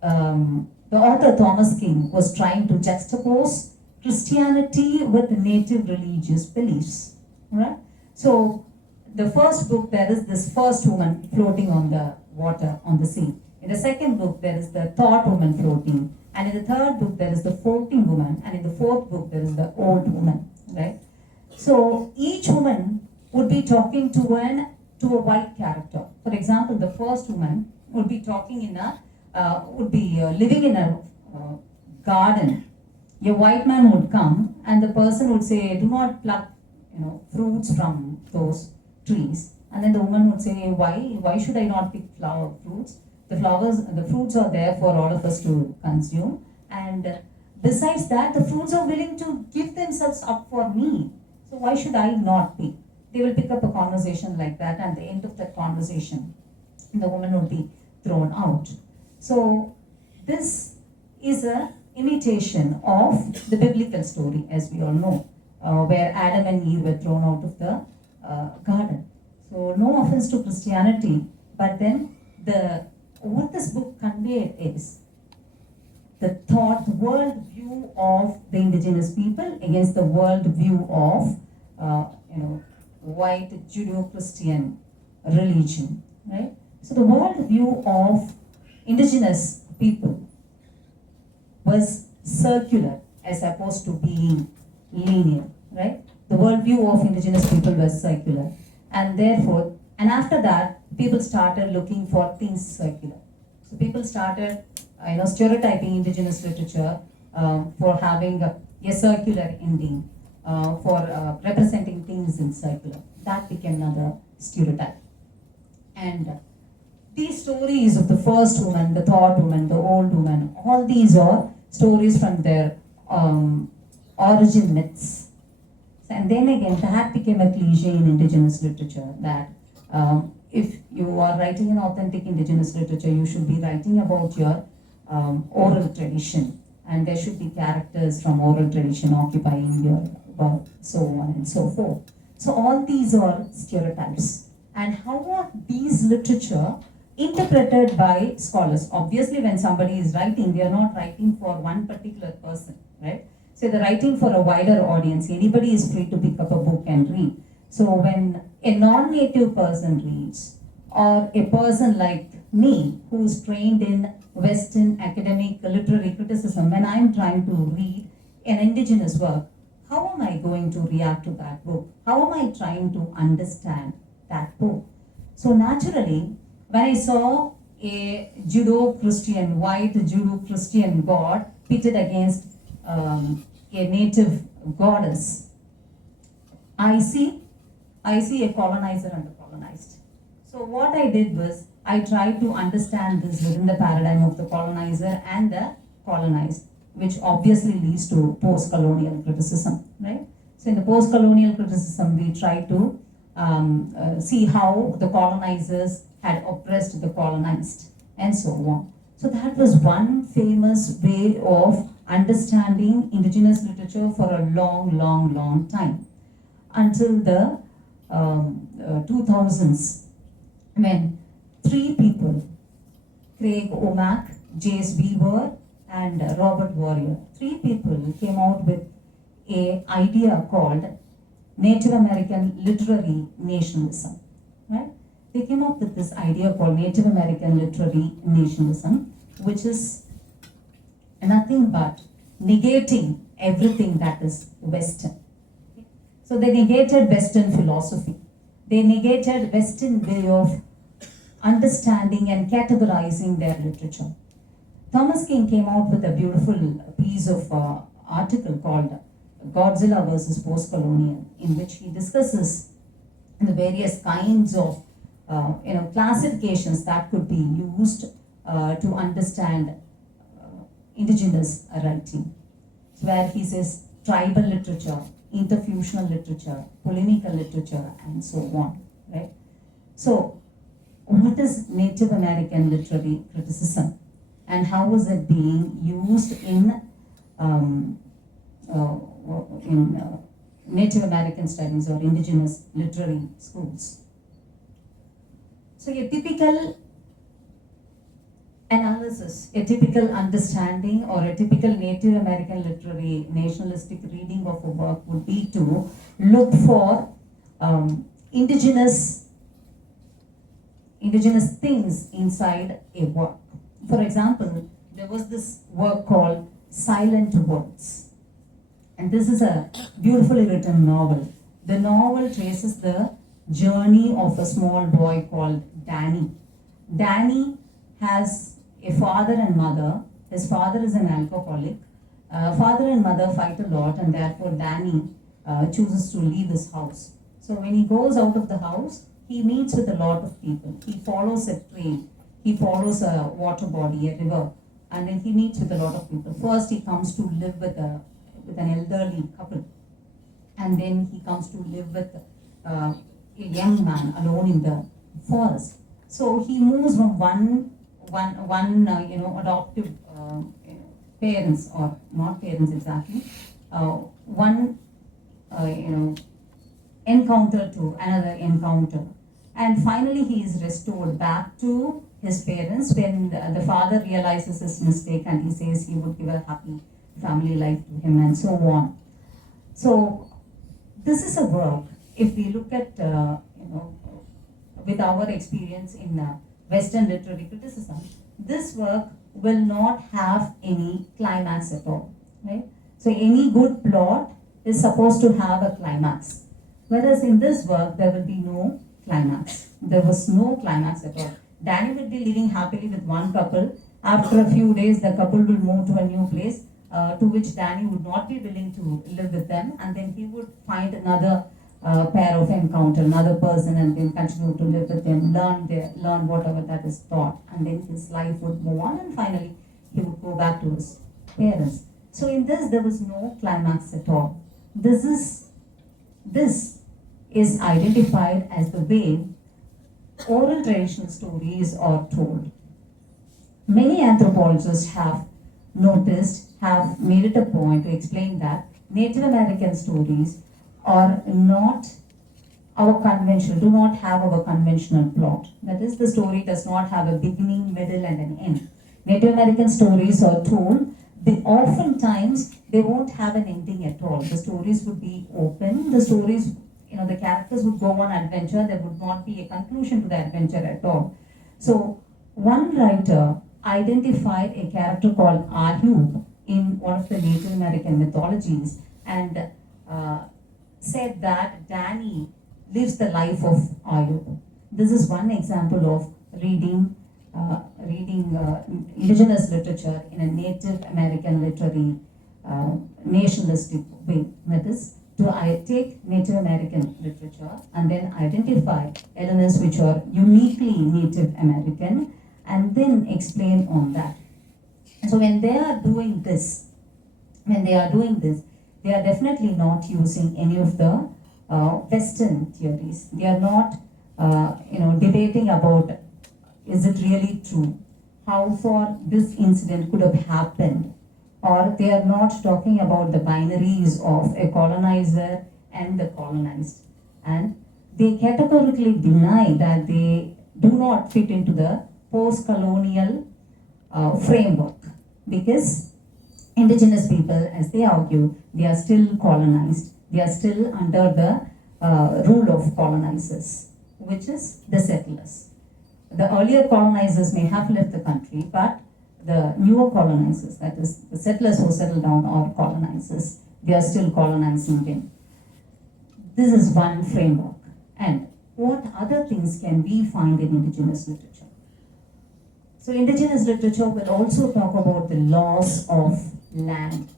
the author Thomas King was trying to juxtapose Christianity with native religious beliefs. Right? So the first book, there is this first woman floating on the water, on the sea. In the second book, there is the third woman floating. And in the third book, there is the floating woman. And in the fourth book, there is the old woman. Right? So each woman would be talking to a white character. For example, the first woman would be talking in a living in a garden. A white man would come, and the person would say, "Do not pluck, fruits from those trees." And then the woman would say, "Why should I not pick fruits? The fruits are there for all of us to consume. And besides that, the fruits are willing to give themselves up for me. So why should I not pick?" They will pick up a conversation like that, and at the end of that conversation, the woman will be thrown out. So this is a imitation of the biblical story, as we all know, where Adam and Eve were thrown out of the garden. So no offense to Christianity, but then what this book conveyed is the thought, the world view of the indigenous people against the world view of white Judeo-Christian religion, right? So the world view of indigenous people was circular as opposed to being linear, right? The worldview of indigenous people was circular, and therefore, and after that, people started looking for things circular. So people started, stereotyping indigenous literature for having a circular ending, for representing things in circular. That became another stereotype. And these stories of the first woman, the third woman, the old woman, all these are stories from their origin myths. And then again, that became a cliche in indigenous literature, that if you are writing an authentic indigenous literature, you should be writing about your oral tradition, and there should be characters from oral tradition occupying your work, so on and so forth. So all these are stereotypes. And how are these literature interpreted by scholars? Obviously, when somebody is writing, they are not writing for one particular person, right? So they're writing for a wider audience. Anybody is free to pick up a book and read. So when a non-native person reads, or a person like me, who's trained in Western academic literary criticism, when I'm trying to read an indigenous work, how am I going to react to that book? How am I trying to understand that book? So naturally, when I saw a Judeo-Christian, white Judeo-Christian god pitted against a native goddess, I see a colonizer and a colonized. So what I did was, I tried to understand this within the paradigm of the colonizer and the colonized, which obviously leads to post-colonial criticism, right? So in the post-colonial criticism, we try to see how the colonizers had oppressed the colonized, and so on. So that was one famous way of understanding indigenous literature for a long time, until the 2000s, when 3 people, Craig Womack, Jace Weaver, and Robert Warrior, 3 people came out with an idea called Native American literary nationalism, right? They came up with this idea called Native American literary nationalism, which is nothing but negating everything that is Western. So they negated Western philosophy. They negated Western way of understanding and categorizing their literature. Thomas King came out with a beautiful piece of article called Godzilla versus Postcolonial, in which he discusses the various kinds of classifications that could be used to understand indigenous writing, where he says tribal literature, interfusional literature, polemical literature, and so on, right? So, what is Native American literary criticism, and how is it being used in Native American studies or indigenous literary schools? So, a typical analysis, a typical understanding, or a typical Native American literary nationalistic reading of a work would be to look for indigenous things inside a work. For example, there was this work called Silent Words, and this is a beautifully written novel. The novel traces the journey of a small boy called Danny. Danny has a father and mother. His father is an alcoholic. Father and mother fight a lot, and therefore Danny chooses to leave his house. So when he goes out of the house, he meets with a lot of people. He follows a trail. He follows a water body, a river, and then he meets with a lot of people. First, he comes to live with an elderly couple, and then he comes to live with a young man alone in the forest. So he moves from one adoptive parents, or not parents exactly, one encounter to another encounter, and finally he is restored back to his parents when the father realizes his mistake, and he says he would give a happy family life to him, and so on. So this is a work, if we look at with our experience in Western literary criticism, this work will not have any climax at all, right? So any good plot is supposed to have a climax, whereas in this work there will be no climax. There was no climax at all. Danny will be living happily with one couple. After a few days, the couple will move to a new place, to which Danny would not be willing to live with them, and then he would find another pair of encounter, another person, and then continue to live with them, learn whatever that is taught, and then his life would move on, and finally he would go back to his parents. So in this, there was no climax at all. This is identified as the way oral traditional stories are told. Many anthropologists have made it a point to explain that Native American stories are not our conventional, do not have our conventional plot. That is, the story does not have a beginning, middle, and an end. Native American stories are told, oftentimes they won't have an ending at all. The stories would be open, the stories, the characters would go on adventure, there would not be a conclusion to the adventure at all. So, one writer identified a character called Ayub in one of the Native American mythologies, and said that Danny lives the life of Ayub. This is one example of reading indigenous literature in a Native American literary nationalistic way. That is, to take Native American literature and then identify elements which are uniquely Native American, and then explain on that. So when they are doing this, they are definitely not using any of the Western theories. They are not, debating about, is it really true? How far this incident could have happened? Or they are not talking about the binaries of a colonizer and the colonized. And they categorically deny that they do not fit into the post-colonial framework, because indigenous people, as they argue, they are still colonized. They are still under the rule of colonizers, which is the settlers. The earlier colonizers may have left the country, but the newer colonizers, that is, the settlers who settle down, are colonizers. They are still colonizing them. This is one framework. And what other things can we find in indigenous literature? So indigenous literature will also talk about the loss of land.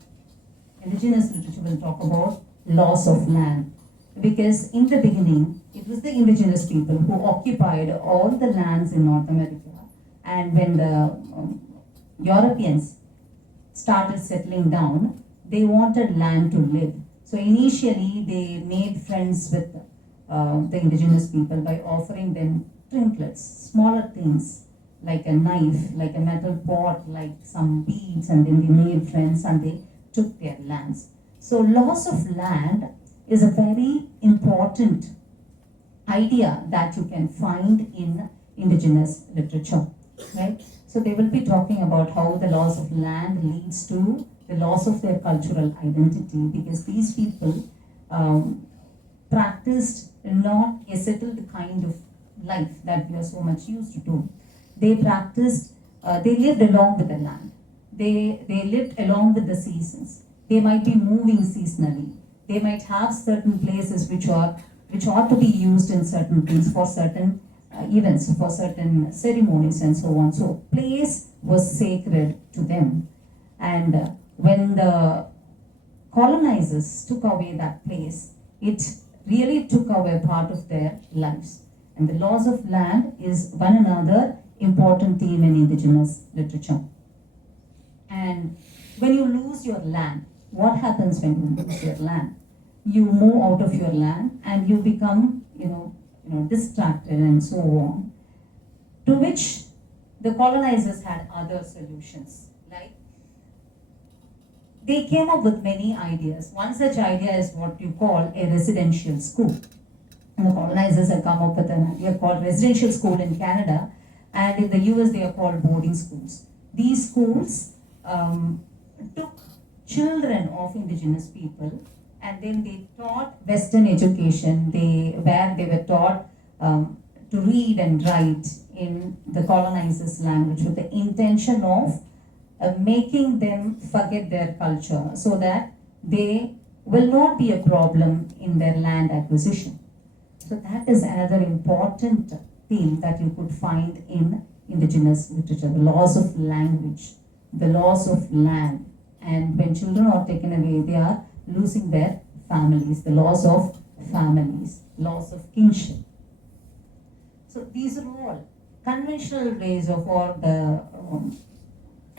Indigenous literature will talk about loss of land, because in the beginning, it was the indigenous people who occupied all the lands in North America, and when the Europeans started settling down, they wanted land to live. So initially they made friends with the indigenous people by offering them trinkets, smaller things like a knife, like a metal pot, like some beads, and then they made friends and they took their lands. So loss of land is a very important idea that you can find in indigenous literature, right? So they will be talking about how the loss of land leads to the loss of their cultural identity, because these people practiced not a settled kind of life that we are so much used to do. They practiced, they lived along with the land. They lived along with the seasons. They might be moving seasonally. They might have certain places which ought to be used in certain things for certain events, for certain ceremonies and so on. So place was sacred to them. And when the colonizers took away that place, it really took away part of their lives. And the loss of land is one another important theme in indigenous literature. And when you lose your land, what happens when you lose your land? You move out of your land and you become, distracted and so on. To which the colonizers had other solutions. Like, they came up with many ideas. One such idea is what you call a residential school. And the colonizers have come up with an idea called residential school in Canada, and in the US they are called boarding schools. These schools took children of indigenous people, and then they taught Western education, where they were taught to read and write in the colonizers' language, with the intention of making them forget their culture, so that they will not be a problem in their land acquisition. So that is another important theme that you could find in indigenous literature: the loss of language, the loss of land. And when children are taken away, they are losing their families, the loss of families, loss of kinship. So these are all conventional ways of, or the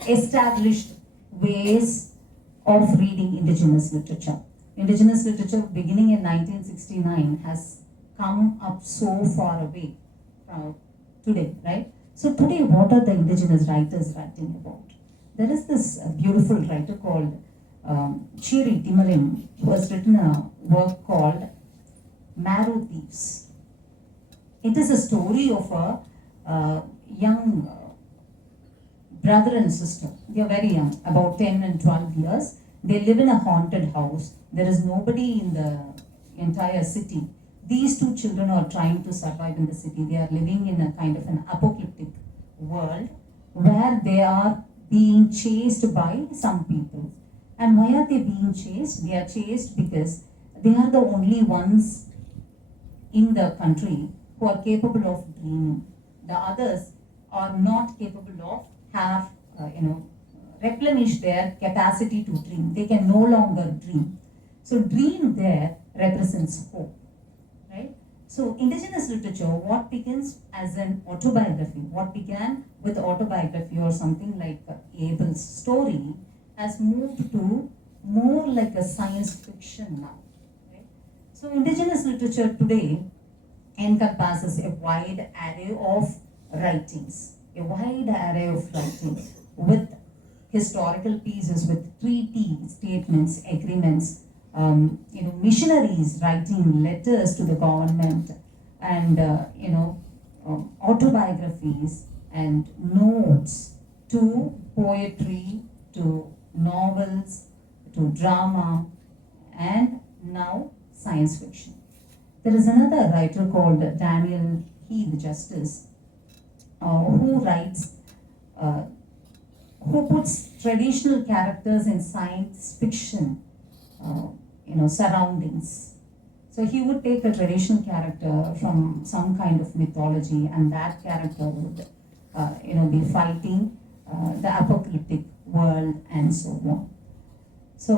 established ways of reading indigenous literature. Indigenous literature beginning in 1969 has come up so far away from today, right? So today, what are the indigenous writers writing about? There is this beautiful writer called Chiri Timalin, who has written a work called Marrow Thieves. It is a story of a young brother and sister. They are very young, about 10 and 12 years. They live in a haunted house. There is nobody in the entire city. These two children are trying to survive in the city. They are living in a kind of an apocalyptic world where they are being chased by some people. And why are they being chased? They are chased because they are the only ones in the country who are capable of dreaming. The others are not capable of replenish their capacity to dream. They can no longer dream. So dream there represents hope, right? So indigenous literature, what begins as an autobiography, what began with autobiography or something like Abel's story, has moved to more like a science fiction now, right? So indigenous literature today encompasses a wide array of writings, with historical pieces, with treaties, statements, agreements, missionaries writing letters to the government, and autobiographies and notes, to poetry, to novels, to drama, and now science fiction. There is another writer called Daniel Heath Justice, who writes, who puts traditional characters in science fiction, surroundings. So he would take a traditional character from some kind of mythology, and that character would, be fighting the apocalyptic world and so on. So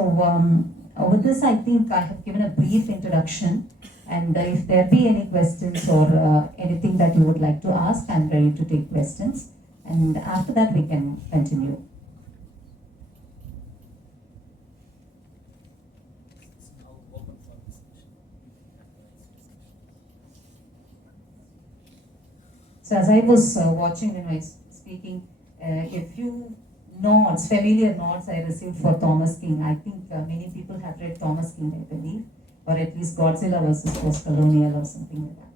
with this, I think I have given a brief introduction, and if there be any questions or anything that you would like to ask, I'm ready to take questions, and after that we can continue. So as I was watching when I was speaking, a few nods, familiar nods I received for Thomas King. I think many people have read Thomas King, I believe, or at least Godzilla versus Post-Colonial or something like that.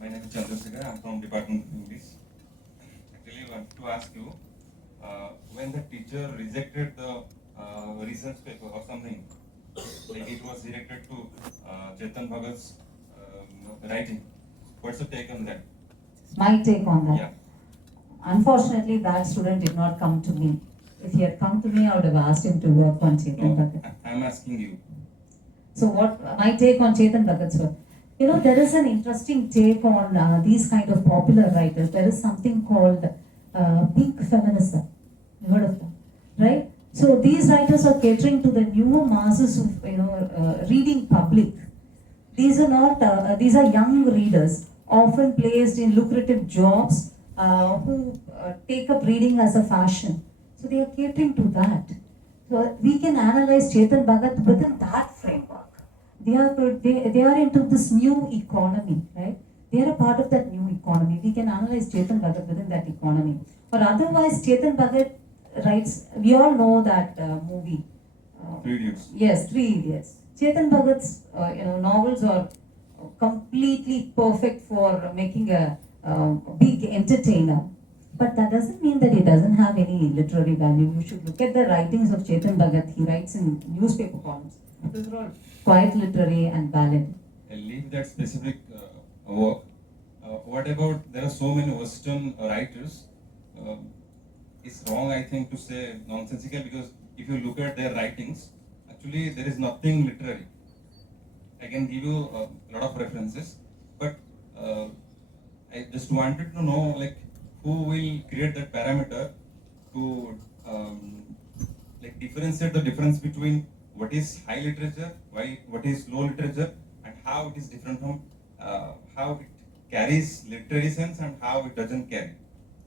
My name is Chandrasekhar. I'm from Department of English. Actually, I want to ask you, when the teacher rejected the research paper or something, like it was directed to Chetan Bhagat's writing. What's the take on that? My take on that. Yeah. Unfortunately, that student did not come to me. If he had come to me, I would have asked him to work on Chetan No, Bhagat. I'm asking you. So what my take on Chetan Bhagat, sir? You know, there is an interesting take on these kind of popular writers. There is something called pink feminism. You heard of that, right? So these writers are catering to the newer masses of reading public. These are not. These are young readers, often placed in lucrative jobs, who take up reading as a fashion. So they are catering to that. So we can analyze Chetan Bhagat within that framework. They are into this new economy, right? They are a part of that new economy. We can analyze Chetan Bhagat within that economy. Or otherwise, Chetan Bhagat writes. We all know that movie. 3 Idiots. Yes, 3 Idiots. Chetan Bhagat's novels are completely perfect for making a big entertainer. But that doesn't mean that he doesn't have any literary value. You should look at the writings of Chetan Bhagat. He writes in newspaper columns. Those are all quite literary and valid. I'll leave that specific work. What about, there are so many Western writers. It's wrong, I think, to say nonsensical, because if you look at their writings, actually there is nothing literary. I can give you a lot of references, but I just wanted to know, like, who will create that parameter to like differentiate the difference between what is high literature, what is low literature, and how it is different from how it carries literary sense and how it doesn't carry.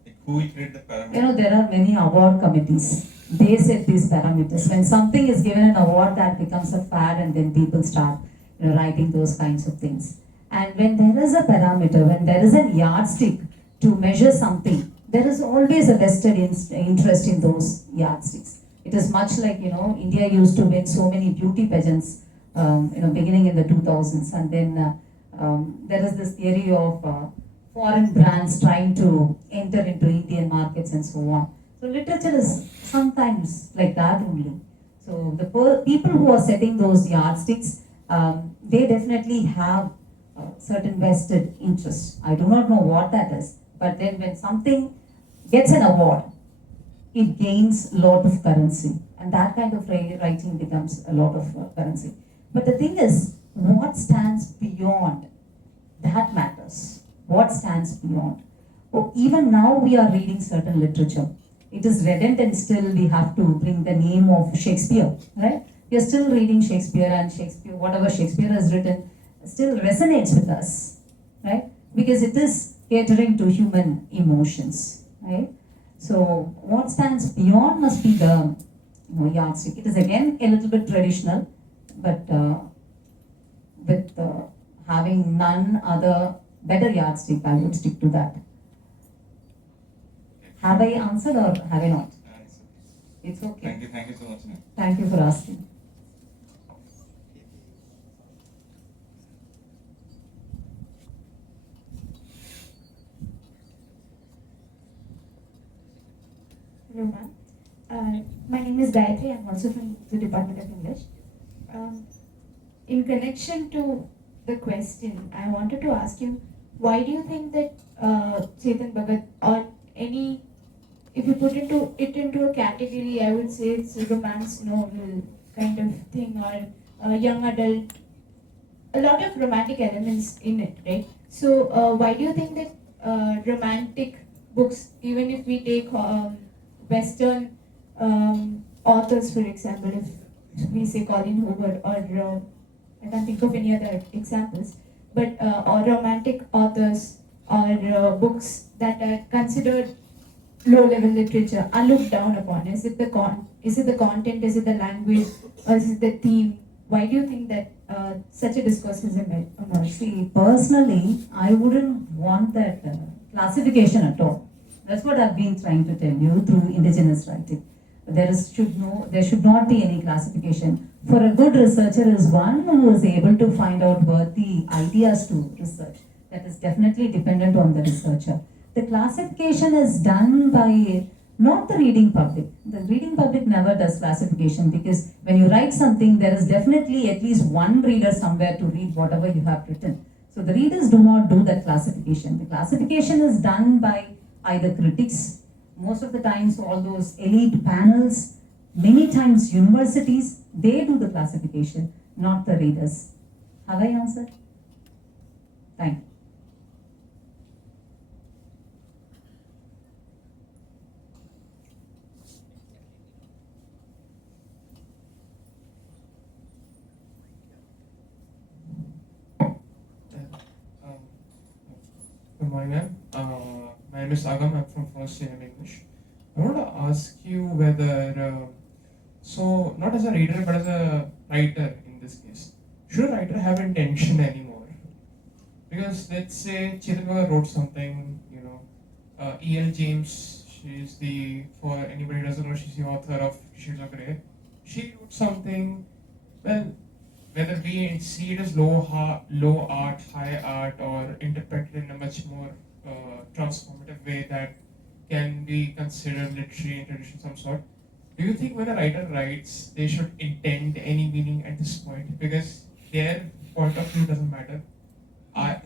Like, who will create the parameter? You know, there are many award committees. They set these parameters. When something is given an award, that becomes a fad, and then people start writing those kinds of things. And when there is a parameter, when there is a yardstick to measure something, there is always a vested interest in those yardsticks. It is much like, India used to win so many beauty pageants, beginning in the 2000s. And then there is this theory of foreign brands trying to enter into Indian markets and so on. So literature is sometimes like that only. So the people who are setting those yardsticks, they definitely have certain vested interests. I do not know what that is. But then when something gets an award, it gains a lot of currency. And that kind of writing becomes a lot of currency. But the thing is, what stands beyond, that matters. What stands beyond? Oh, even now we are reading certain literature. It is redundant, and still we have to bring the name of Shakespeare, right? We are still reading Shakespeare, and Shakespeare, whatever Shakespeare has written, still resonates with us, right? Because it is catering to human emotions, right? So what stands beyond must be the yardstick. It is again a little bit traditional, but with having none other better yardstick, I would stick to that. Have I answered or have I not? It's It's okay. okay. Thank you so much, ma'am. Thank you for asking. Hello, ma'am. My name is Gayatri. I'm also from the Department of English. In connection to the question, I wanted to ask you, why do you think that Chetan Bhagat, or any, if you put it into a category, I would say it's a romance novel kind of thing, or a young adult a lot of romantic elements in it, right? So why do you think that romantic books, even if we take Western authors, for example, if we say Colin Hoover or I can't think of any other examples, but or romantic authors or books that are considered low-level literature are looked down upon? Is it the content? Is it the language? Or is it the theme? Why do you think that such a discourse has emerged? See, personally, I wouldn't want that classification at all. That's what I've been trying to tell you through indigenous writing. There should not be any classification. For a good researcher is one who is able to find out worthy ideas to research. That is definitely dependent on the researcher. The classification is done by not the reading public. The reading public never does classification, because when you write something, there is definitely at least one reader somewhere to read whatever you have written. So the readers do not do that classification. The classification is done by either critics, most of the times all those elite panels, many times universities, they do the classification, not the readers. Have I answered? Thank you. Good morning, ma'am. My name is Agam. I'm from first year in English. I want to ask you whether, so not as a reader but as a writer in this case, should a writer have intention anymore? Because let's say Chetan wrote something, E.L. James, she's for anybody who doesn't know, she's the author of Shades of Grey. She wrote something, well, whether we see it as low art, high art, or interpreted in a much more transformative way that can be considered literary in tradition of some sort. Do you think when a writer writes, they should intend any meaning at this point? Because their point of view doesn't matter.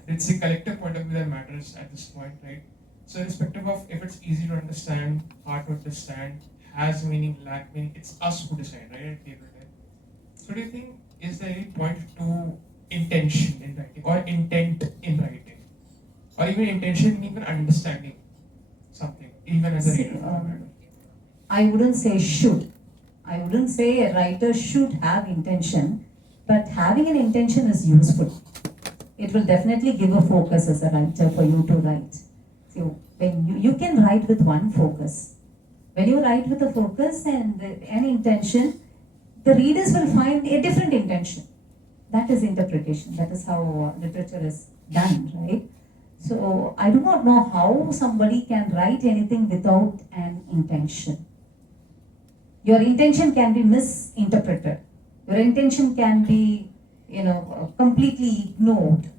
It's the collective point of view that matters at this point, right? So irrespective of if it's easy to understand, hard to understand, has meaning, lack meaning, it's us who decide, right, at the end of the day. So do you think, is there any point to intention in writing, or intent in writing, or even intention in even understanding something, even as a reader? I wouldn't say should. I wouldn't say a writer should have intention, but having an intention is useful. It will definitely give a focus as a writer for you to write. So when you can write with one focus. When you write with a focus and an intention, the readers will find a different intention. That is interpretation. That is how literature is done, right? So I do not know how somebody can write anything without an intention. Your intention can be misinterpreted. Your intention can be, completely ignored.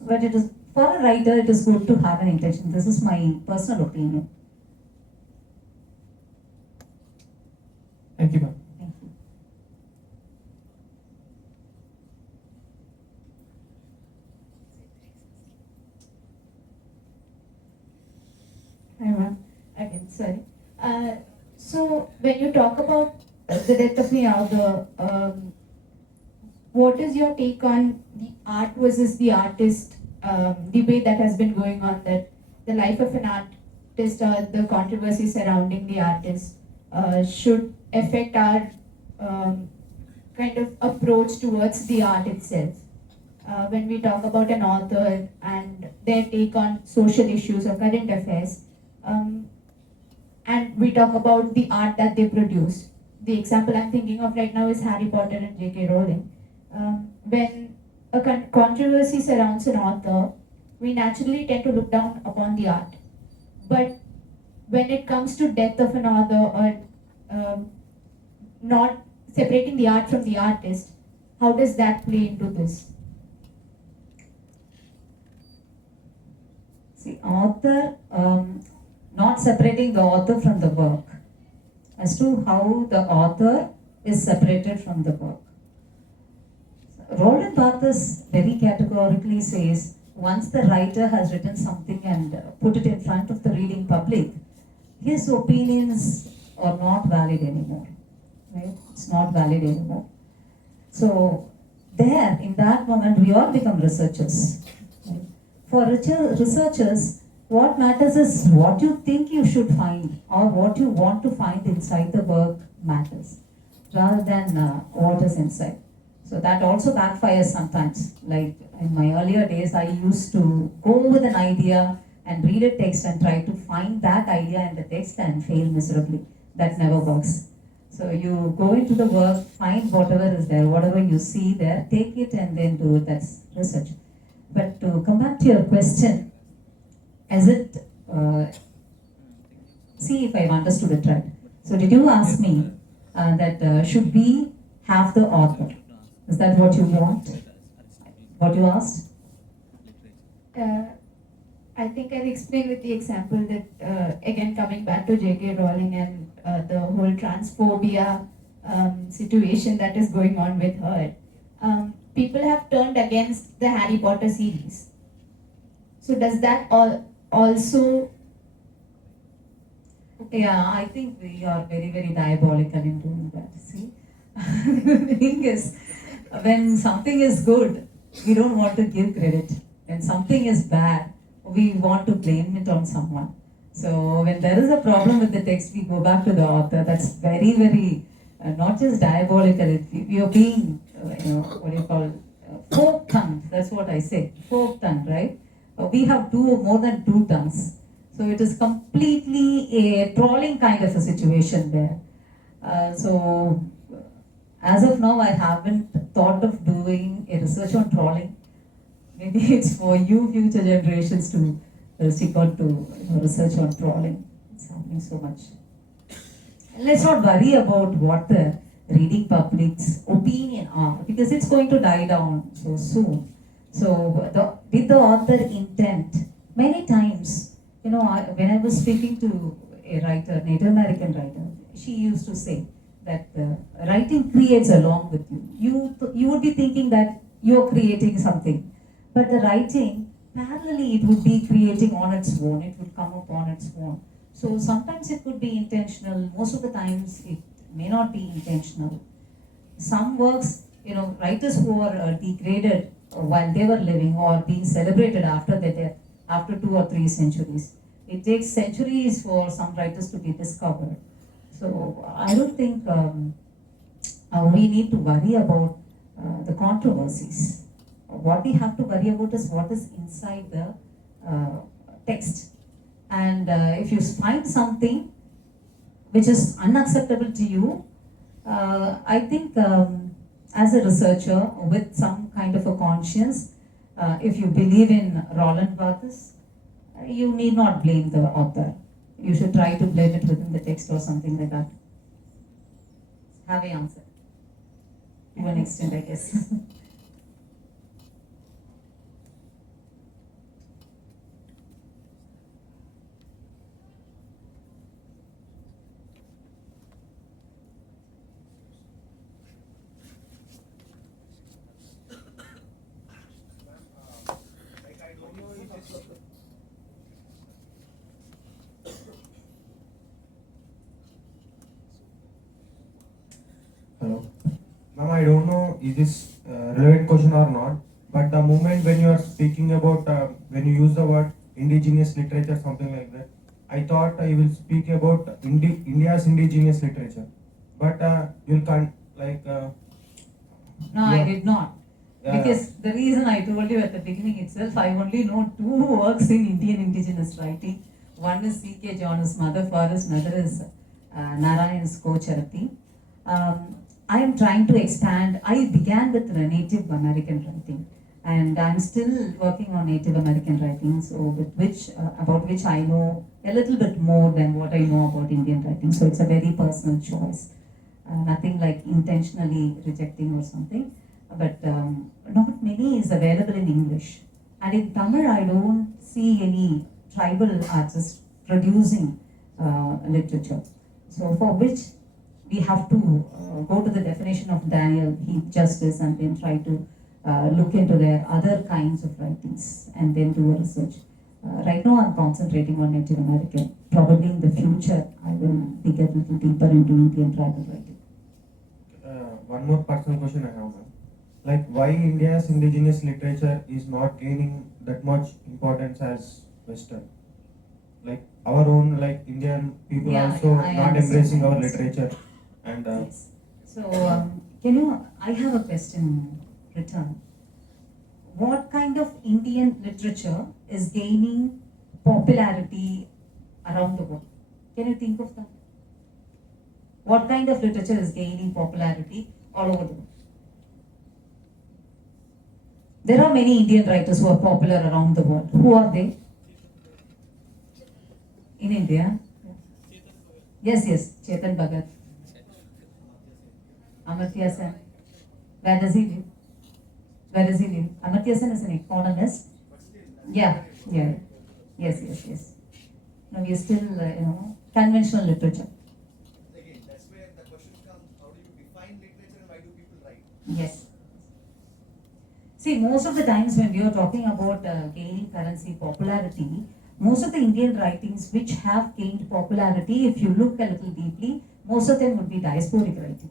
But it is, for a writer, it is good to have an intention. This is my personal opinion. Thank you, ma'am. Thank you. Hi, ma'am. Again, sorry. So when you talk about the death of the author, what is your take on the art versus the artist debate that has been going on, that the life of an artist or the controversy surrounding the artist should affect our kind of approach towards the art itself? When we talk about an author and their take on social issues or current affairs, and we talk about the art that they produce. The example I'm thinking of right now is Harry Potter and J.K. Rowling. When a controversy surrounds an author, we naturally tend to look down upon the art. But when it comes to death of an author, or not separating the art from the artist, how does that play into this? See, author, not separating the author from the work, as to how the author is separated from the work. Roland Barthes very categorically says, once the writer has written something and put it in front of the reading public, his opinions are not valid anymore, right? It's not valid anymore. So there, in that moment, we all become researchers. Right? For researchers, what matters is what you think you should find or what you want to find inside the work matters, rather than what is inside. So that also backfires sometimes. Like in my earlier days, I used to go with an idea and read a text and try to find that idea in the text and fail miserably. That never works. So you go into the work, find whatever is there, whatever you see there, take it and then do it. That's research. But to come back to your question, is it, see if I've understood it right. So did you ask me that should we have the author? Is that what you want? What you asked? I think I'll explain with the example that, again, coming back to J.K. Rowling and the whole transphobia situation that is going on with her. People have turned against the Harry Potter series. So does that also... Yeah, I think we are very, very diabolical in doing that. See? The thing is, when something is good, we don't want to give credit. When something is bad, we want to blame it on someone. So when there is a problem with the text, we go back to the author. That's very, very, not just diabolical, you're being, what do you call, fork-tongued. That's what I say, fork-tongued, right? We have more than two tongues. So it is completely a trolling kind of a situation there. So as of now, I haven't thought of doing a research on trolling. Maybe it's for you future generations to stick on to research on trolling. It's happening so much. Let's not worry about what the reading public's opinion are, because it's going to die down so soon. So with the author intent, many times, when I was speaking to a writer, Native American writer, she used to say that writing creates along with you. You would be thinking that you're creating something, but the writing, parallelly, it would be creating on its own. It would come up on its own. So sometimes it could be intentional. Most of the times it may not be intentional. Some works, writers who are degraded while they were living or being celebrated after their death, after 2 or 3 centuries. It takes centuries for some writers to be discovered. So I don't think we need to worry about the controversies. What we have to worry about is what is inside the text. And if you find something which is unacceptable to you, I think as a researcher with some kind of a conscience, if you believe in Roland Barthes, you need not blame the author. You should try to blame it within the text or something like that. Have I answered? To an extent, I guess. Hello. Ma'am, I don't know is this relevant question or not, but the moment when you are speaking about, when you use the word indigenous literature, something like that, I thought you will speak about India's indigenous literature, but you can't No, I did not. Because the reason I told you at the beginning itself, I only know 2 works in Indian indigenous writing. One is C.K. John's Mother Forest, another is Narayan's Kocharati. I am trying to expand. I began with Native American writing, and I'm still working on Native American writing, so about which I know a little bit more than what I know about Indian writing. So it's a very personal choice. Nothing like intentionally rejecting or something, but not many is available in English. And in Tamil, I don't see any tribal artists producing literature. So for which we have to go to the definition of Daniel, Heath Justice, and then try to look into their other kinds of writings and then do a research. Right now I'm concentrating on Native American. Probably in the future I will dig a little deeper into Indian tribal writing. one more personal question I have, ma'am. like why India's indigenous literature is not gaining that much importance as Western. Like our own, like Indian people Yeah, also I not understand, embracing I our understand. literature, and Yes. So, can you, I have a question return. What kind of Indian literature is gaining popularity around the world? Can you think of that? What kind of literature is gaining popularity all over the world? There are many Indian writers who are popular around the world. Who are they? In India? Yes, yes, Chetan Bhagat. Amartya Sen. Where does he live? Where does he live? Amartya Sen is an economist. Yeah, yeah. Yes, yes, yes. No, we are still, conventional literature. Again, that's where the question comes, how do you define literature and why do people write? Yes. See, most of the times when we are talking about gaining currency popularity, most of the Indian writings which have gained popularity, if you look a little deeply, most of them would be diasporic writing.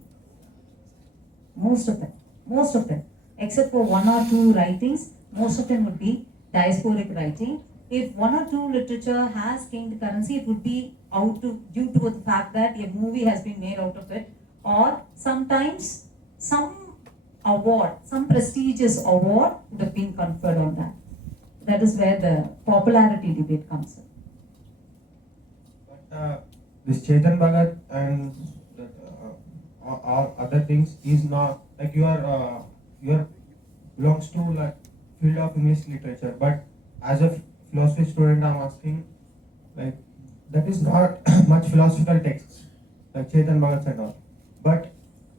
Most of them, except for one or two writings, most of them would be diasporic writing. If one or two literature has gained currency, it would be due to the fact that a movie has been made out of it, or sometimes some award, some prestigious award would have been conferred on that. That is where the popularity debate comes in. but this Chetan Bhagat and that, or other things is not like you are belongs to like field of English literature, but as a philosophy student I'm asking, like that is not much philosophical texts like Chetan Bhagat and all, but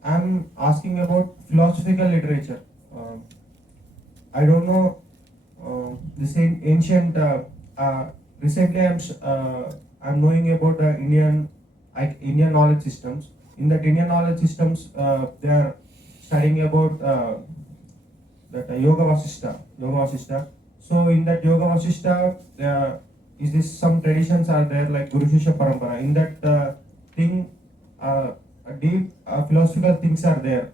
I'm asking about philosophical literature. I don't know the same ancient recently I'm knowing about the Indian knowledge systems. In that Indian knowledge systems, they are studying about that Yoga Vasishta. So in that Yoga Vasishta, is this some traditions are there like Guru Shishya Parampara? In that thing, deep philosophical things are there,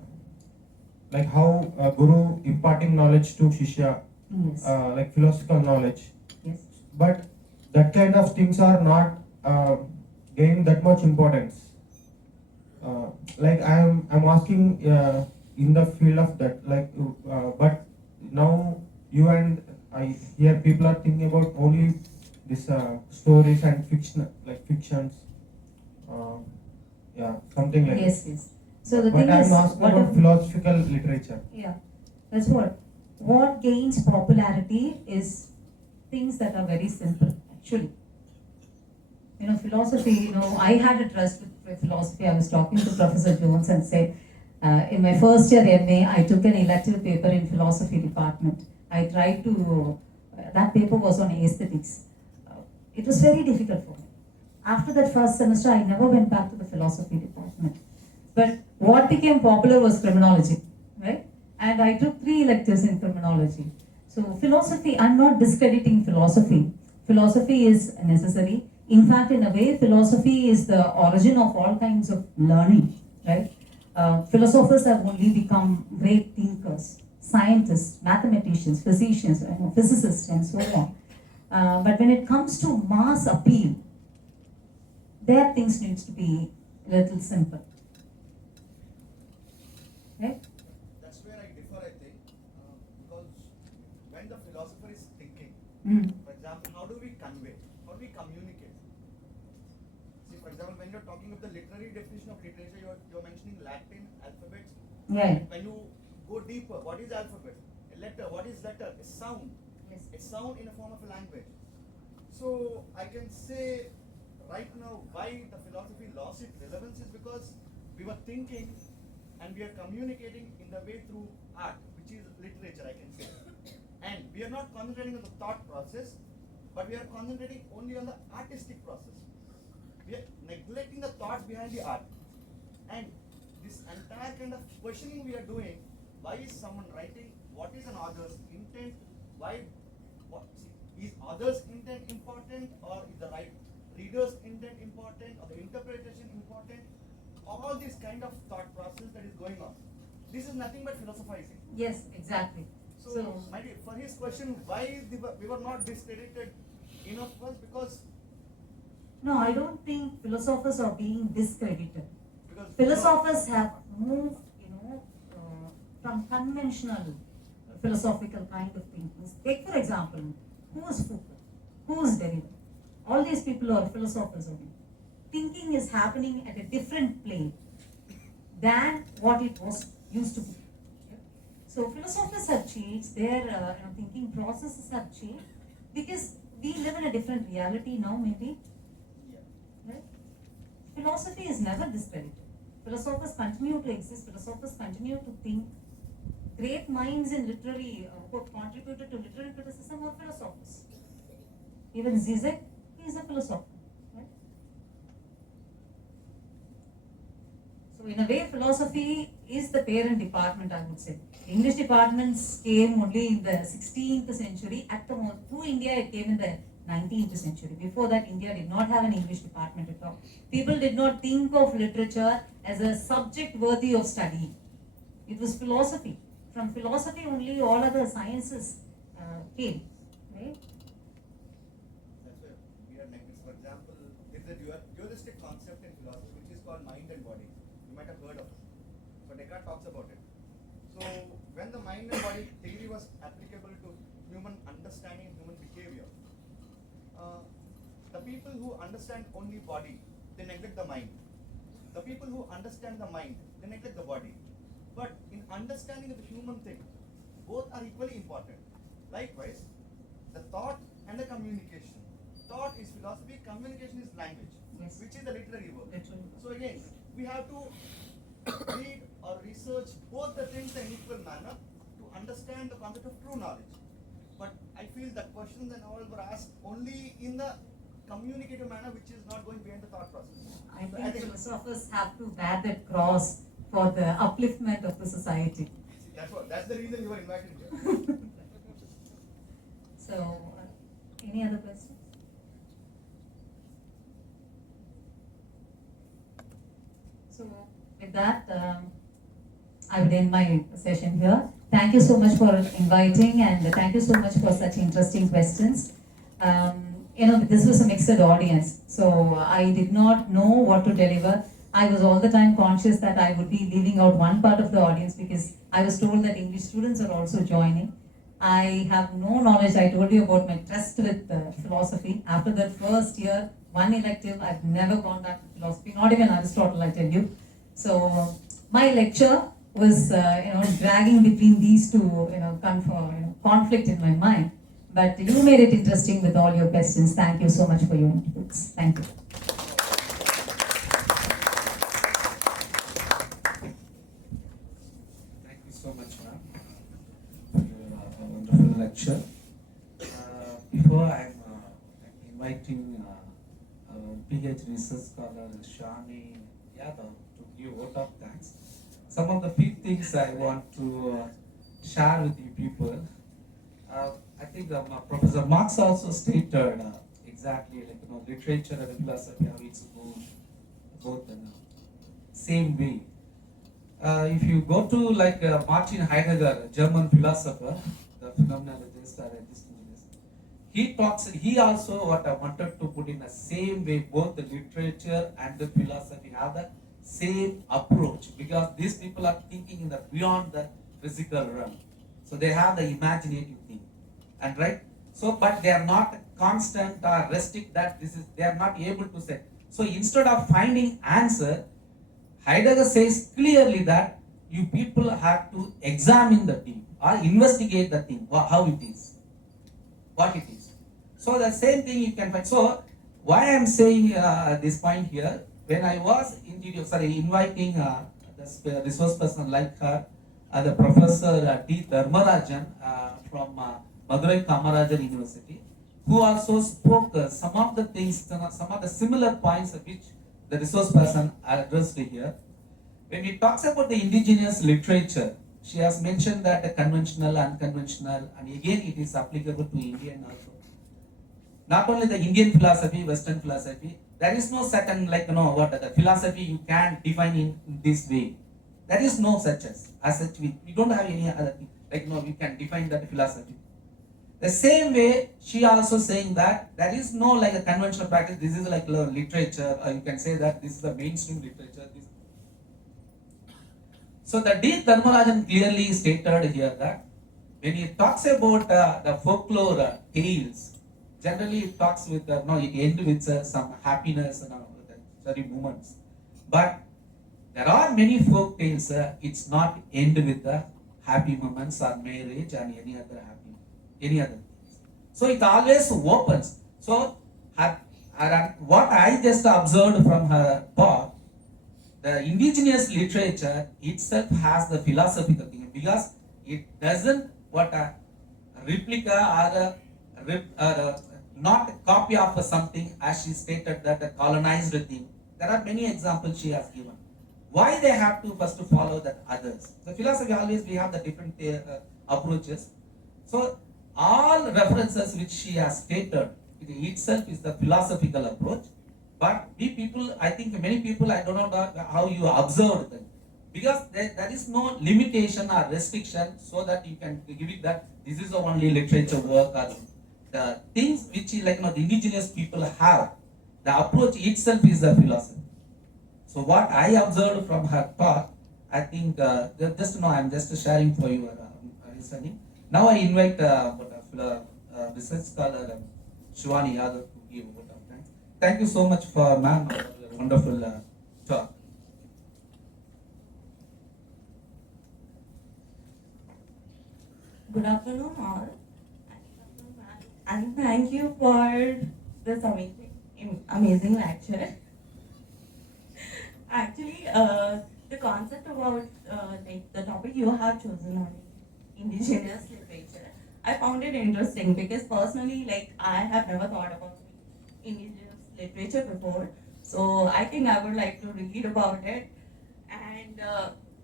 like how Guru imparting knowledge to Shishya, Yes. like philosophical knowledge. Yes. But that kind of things are not gaining that much importance. Like I'm asking in the field of that, like, but now you and I hear people are thinking about only this stories and fictions, yeah, something like Yes, that. yes. So the But thing I'm is, asking about philosophical literature. yeah, that's what gains popularity is things that are very simple, actually. Philosophy, I had a trust with philosophy. I was talking to Professor Jones and said, in my first year MA, I took an elective paper in philosophy department. I tried to, that paper was on aesthetics. It was very difficult for me. After that first semester, I never went back to the philosophy department. But what became popular was criminology, right? And I took 3 electives in criminology. So philosophy, I'm not discrediting philosophy. Philosophy is necessary. In fact, in a way, philosophy is the origin of all kinds of learning, right? Philosophers have only become great thinkers, scientists, mathematicians, physicians, physicists, and so on. But when it comes to mass appeal, their things needs to be a little simple. Right? That's where I differ, I think, because when the philosopher is thinking, Mm. for example, how do we convey, how do we communicate? See, for example, when you're talking of the literary definition of literature, you're mentioning Latin alphabets. Yeah. When you go deeper, what is alphabet? A letter. What is letter? A sound. Yes. A sound in a form of a language. So I can say right now why the philosophy lost its relevance is because we were thinking and we are communicating in the way through art, which is literature, I can say. And we are not concentrating on the thought process, but we are concentrating only on the artistic process. We are neglecting the thoughts behind the art. And this entire kind of questioning we are doing, why is someone writing, what is an author's intent, is author's intent important, or is the reader's intent important, or the interpretation important? All this kind of thought process that is going on. this is nothing but philosophizing. Yes, exactly. So, my dear, for his question, why we were not discredited enough was because No, I don't think philosophers are being discredited. because Philosophers have moved, from conventional philosophical kind of thinking. Take for example, who is Foucault? Who is Derrida? All these people are philosophers only. Thinking is happening at a different plane than what it was used to be. So philosophers have changed, their thinking processes have changed because we live in a different reality now, maybe. Right? Philosophy is never discredited. Philosophers continue to exist, philosophers continue to think. Great minds in literary, who contributed to literary criticism are philosophers. Even Zizek, he is a philosopher. Right? So in a way, philosophy is the parent department, I would say. English departments came only in the 16th century. At the most, to India, it came in the 19th century. Before that, India did not have an English department at all. People did not think of literature as a subject worthy of study. It was philosophy. From philosophy only all other sciences came, right? that's why we are like this. For example, there's a dualistic concept in philosophy which is called mind and body. You might have heard of it. So Descartes talks about it. So when the mind and body theory was applicable to human understanding, human behavior, the people who understand only body, they neglect the mind. The people who understand the mind, they neglect the body. But in understanding of the human thing, both are equally important. Likewise, the thought and the communication. Thought is philosophy, communication is language, Yes. which is the literary work. Literally. So again, we have to read or research both the things in equal manner to understand the concept of true knowledge. But I feel that questions and all were asked only in the communicative manner, which is not going beyond the thought process. I So think philosophers have to bear that cross for the upliftment of the society. that's the reason you were invited here. So, any other questions? So, with that, I would end my session here. Thank you so much for inviting and thank you so much for such interesting questions. This was a mixed audience, so I did not know what to deliver. I was all the time conscious that I would be leaving out one part of the audience because I was told that English students are also joining. I have no knowledge. I told you about my trust with philosophy. After that first year, one elective, I've never gone back to philosophy, not even Aristotle, I tell you. So my lecture was, dragging between these two, conflict in my mind. But you made it interesting with all your questions. Thank you so much for your inputs. Thank you. Thank you so much, ma'am, for your wonderful lecture. Before I'm inviting our PhD research scholar Shani Yadav to give vote of thanks, some of the few things I want to share with you people. I think Professor Marx also stated exactly literature and philosophy how it's both in same way. If you go to Martin Heidegger, German philosopher, the phenomenologist or existentialist, he also what I wanted to put in the same way, both the literature and the philosophy have the same approach because these people are thinking in the beyond the physical realm. So they have the imaginative thing. And right? So, but they are not constant or restrict that they are not able to say. So instead of finding answer, Heidegger says clearly that you people have to examine the thing or investigate the thing, how it is, what it is. So the same thing you can find. So why I am saying this point here, when I was inviting the resource person like her, the Professor T. Dharmarajan from Madurai Kamarajar University, who also spoke some of the things, some of the similar points which the resource person addressed here. When he talks about the indigenous literature, she has mentioned that the conventional, unconventional, and again it is applicable to Indian also. Not only the Indian philosophy, Western philosophy, there is no certain the philosophy you can define in this way. There is no such as such. We don't have any other thing. Like no, we can define that philosophy. The same way, she also saying that there is no like a conventional practice. This is like literature, or you can say that this is the mainstream literature. So the D. Dharmarajan clearly stated here that when he talks about the folklore tales, generally it talks with it ends with some happiness and sorry moments. But there are many folk tales. It's not end with the happy moments or marriage and any other things. So it always opens. So what I just observed from her part, the indigenous literature itself has the philosophical thing because it doesn't what a replica or not a copy of something as she stated that a colonized thing. There are many examples she has given. Why they have to first follow that others? The philosophy always we have the different approaches. So all references which she has stated it itself is the philosophical approach. But we people, I think many people, I don't know how you observed them. Because there is no limitation or restriction so that you can give it that this is the only literature work or the things which like the indigenous people have. The approach itself is the philosophy. So what I observed from her talk, I think I'm just sharing for you listening. Now I invite research scholar Shivani Yadav to give a vote of thanks. Thank you so much for ma'am wonderful talk. Good afternoon, all, and thank you for this amazing lecture. Actually, the concept about like the topic you have chosen on indigenous literature, I found it interesting because personally, like I have never thought about indigenous literature before. So I think I would like to read about it and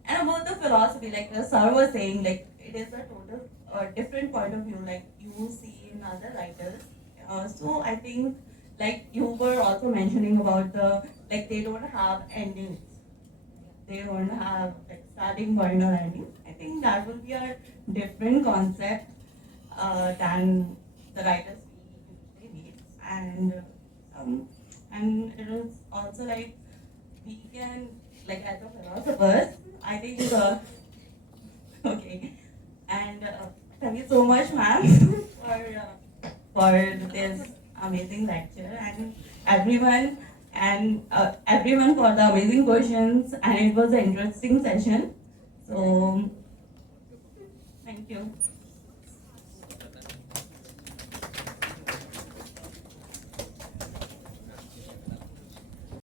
about the philosophy, like the sir was saying, like it is a total different point of view, like you see in other writers. So I think, like you were also mentioning about the like they don't have endings, they don't have like starting point or ending. I think that will be a different concept than the writers we usually read, and it is also like we can like as a philosophers, I think okay, and thank you so much, ma'am, for this amazing lecture and everyone everyone for the amazing questions, and it was an interesting session. So thank you.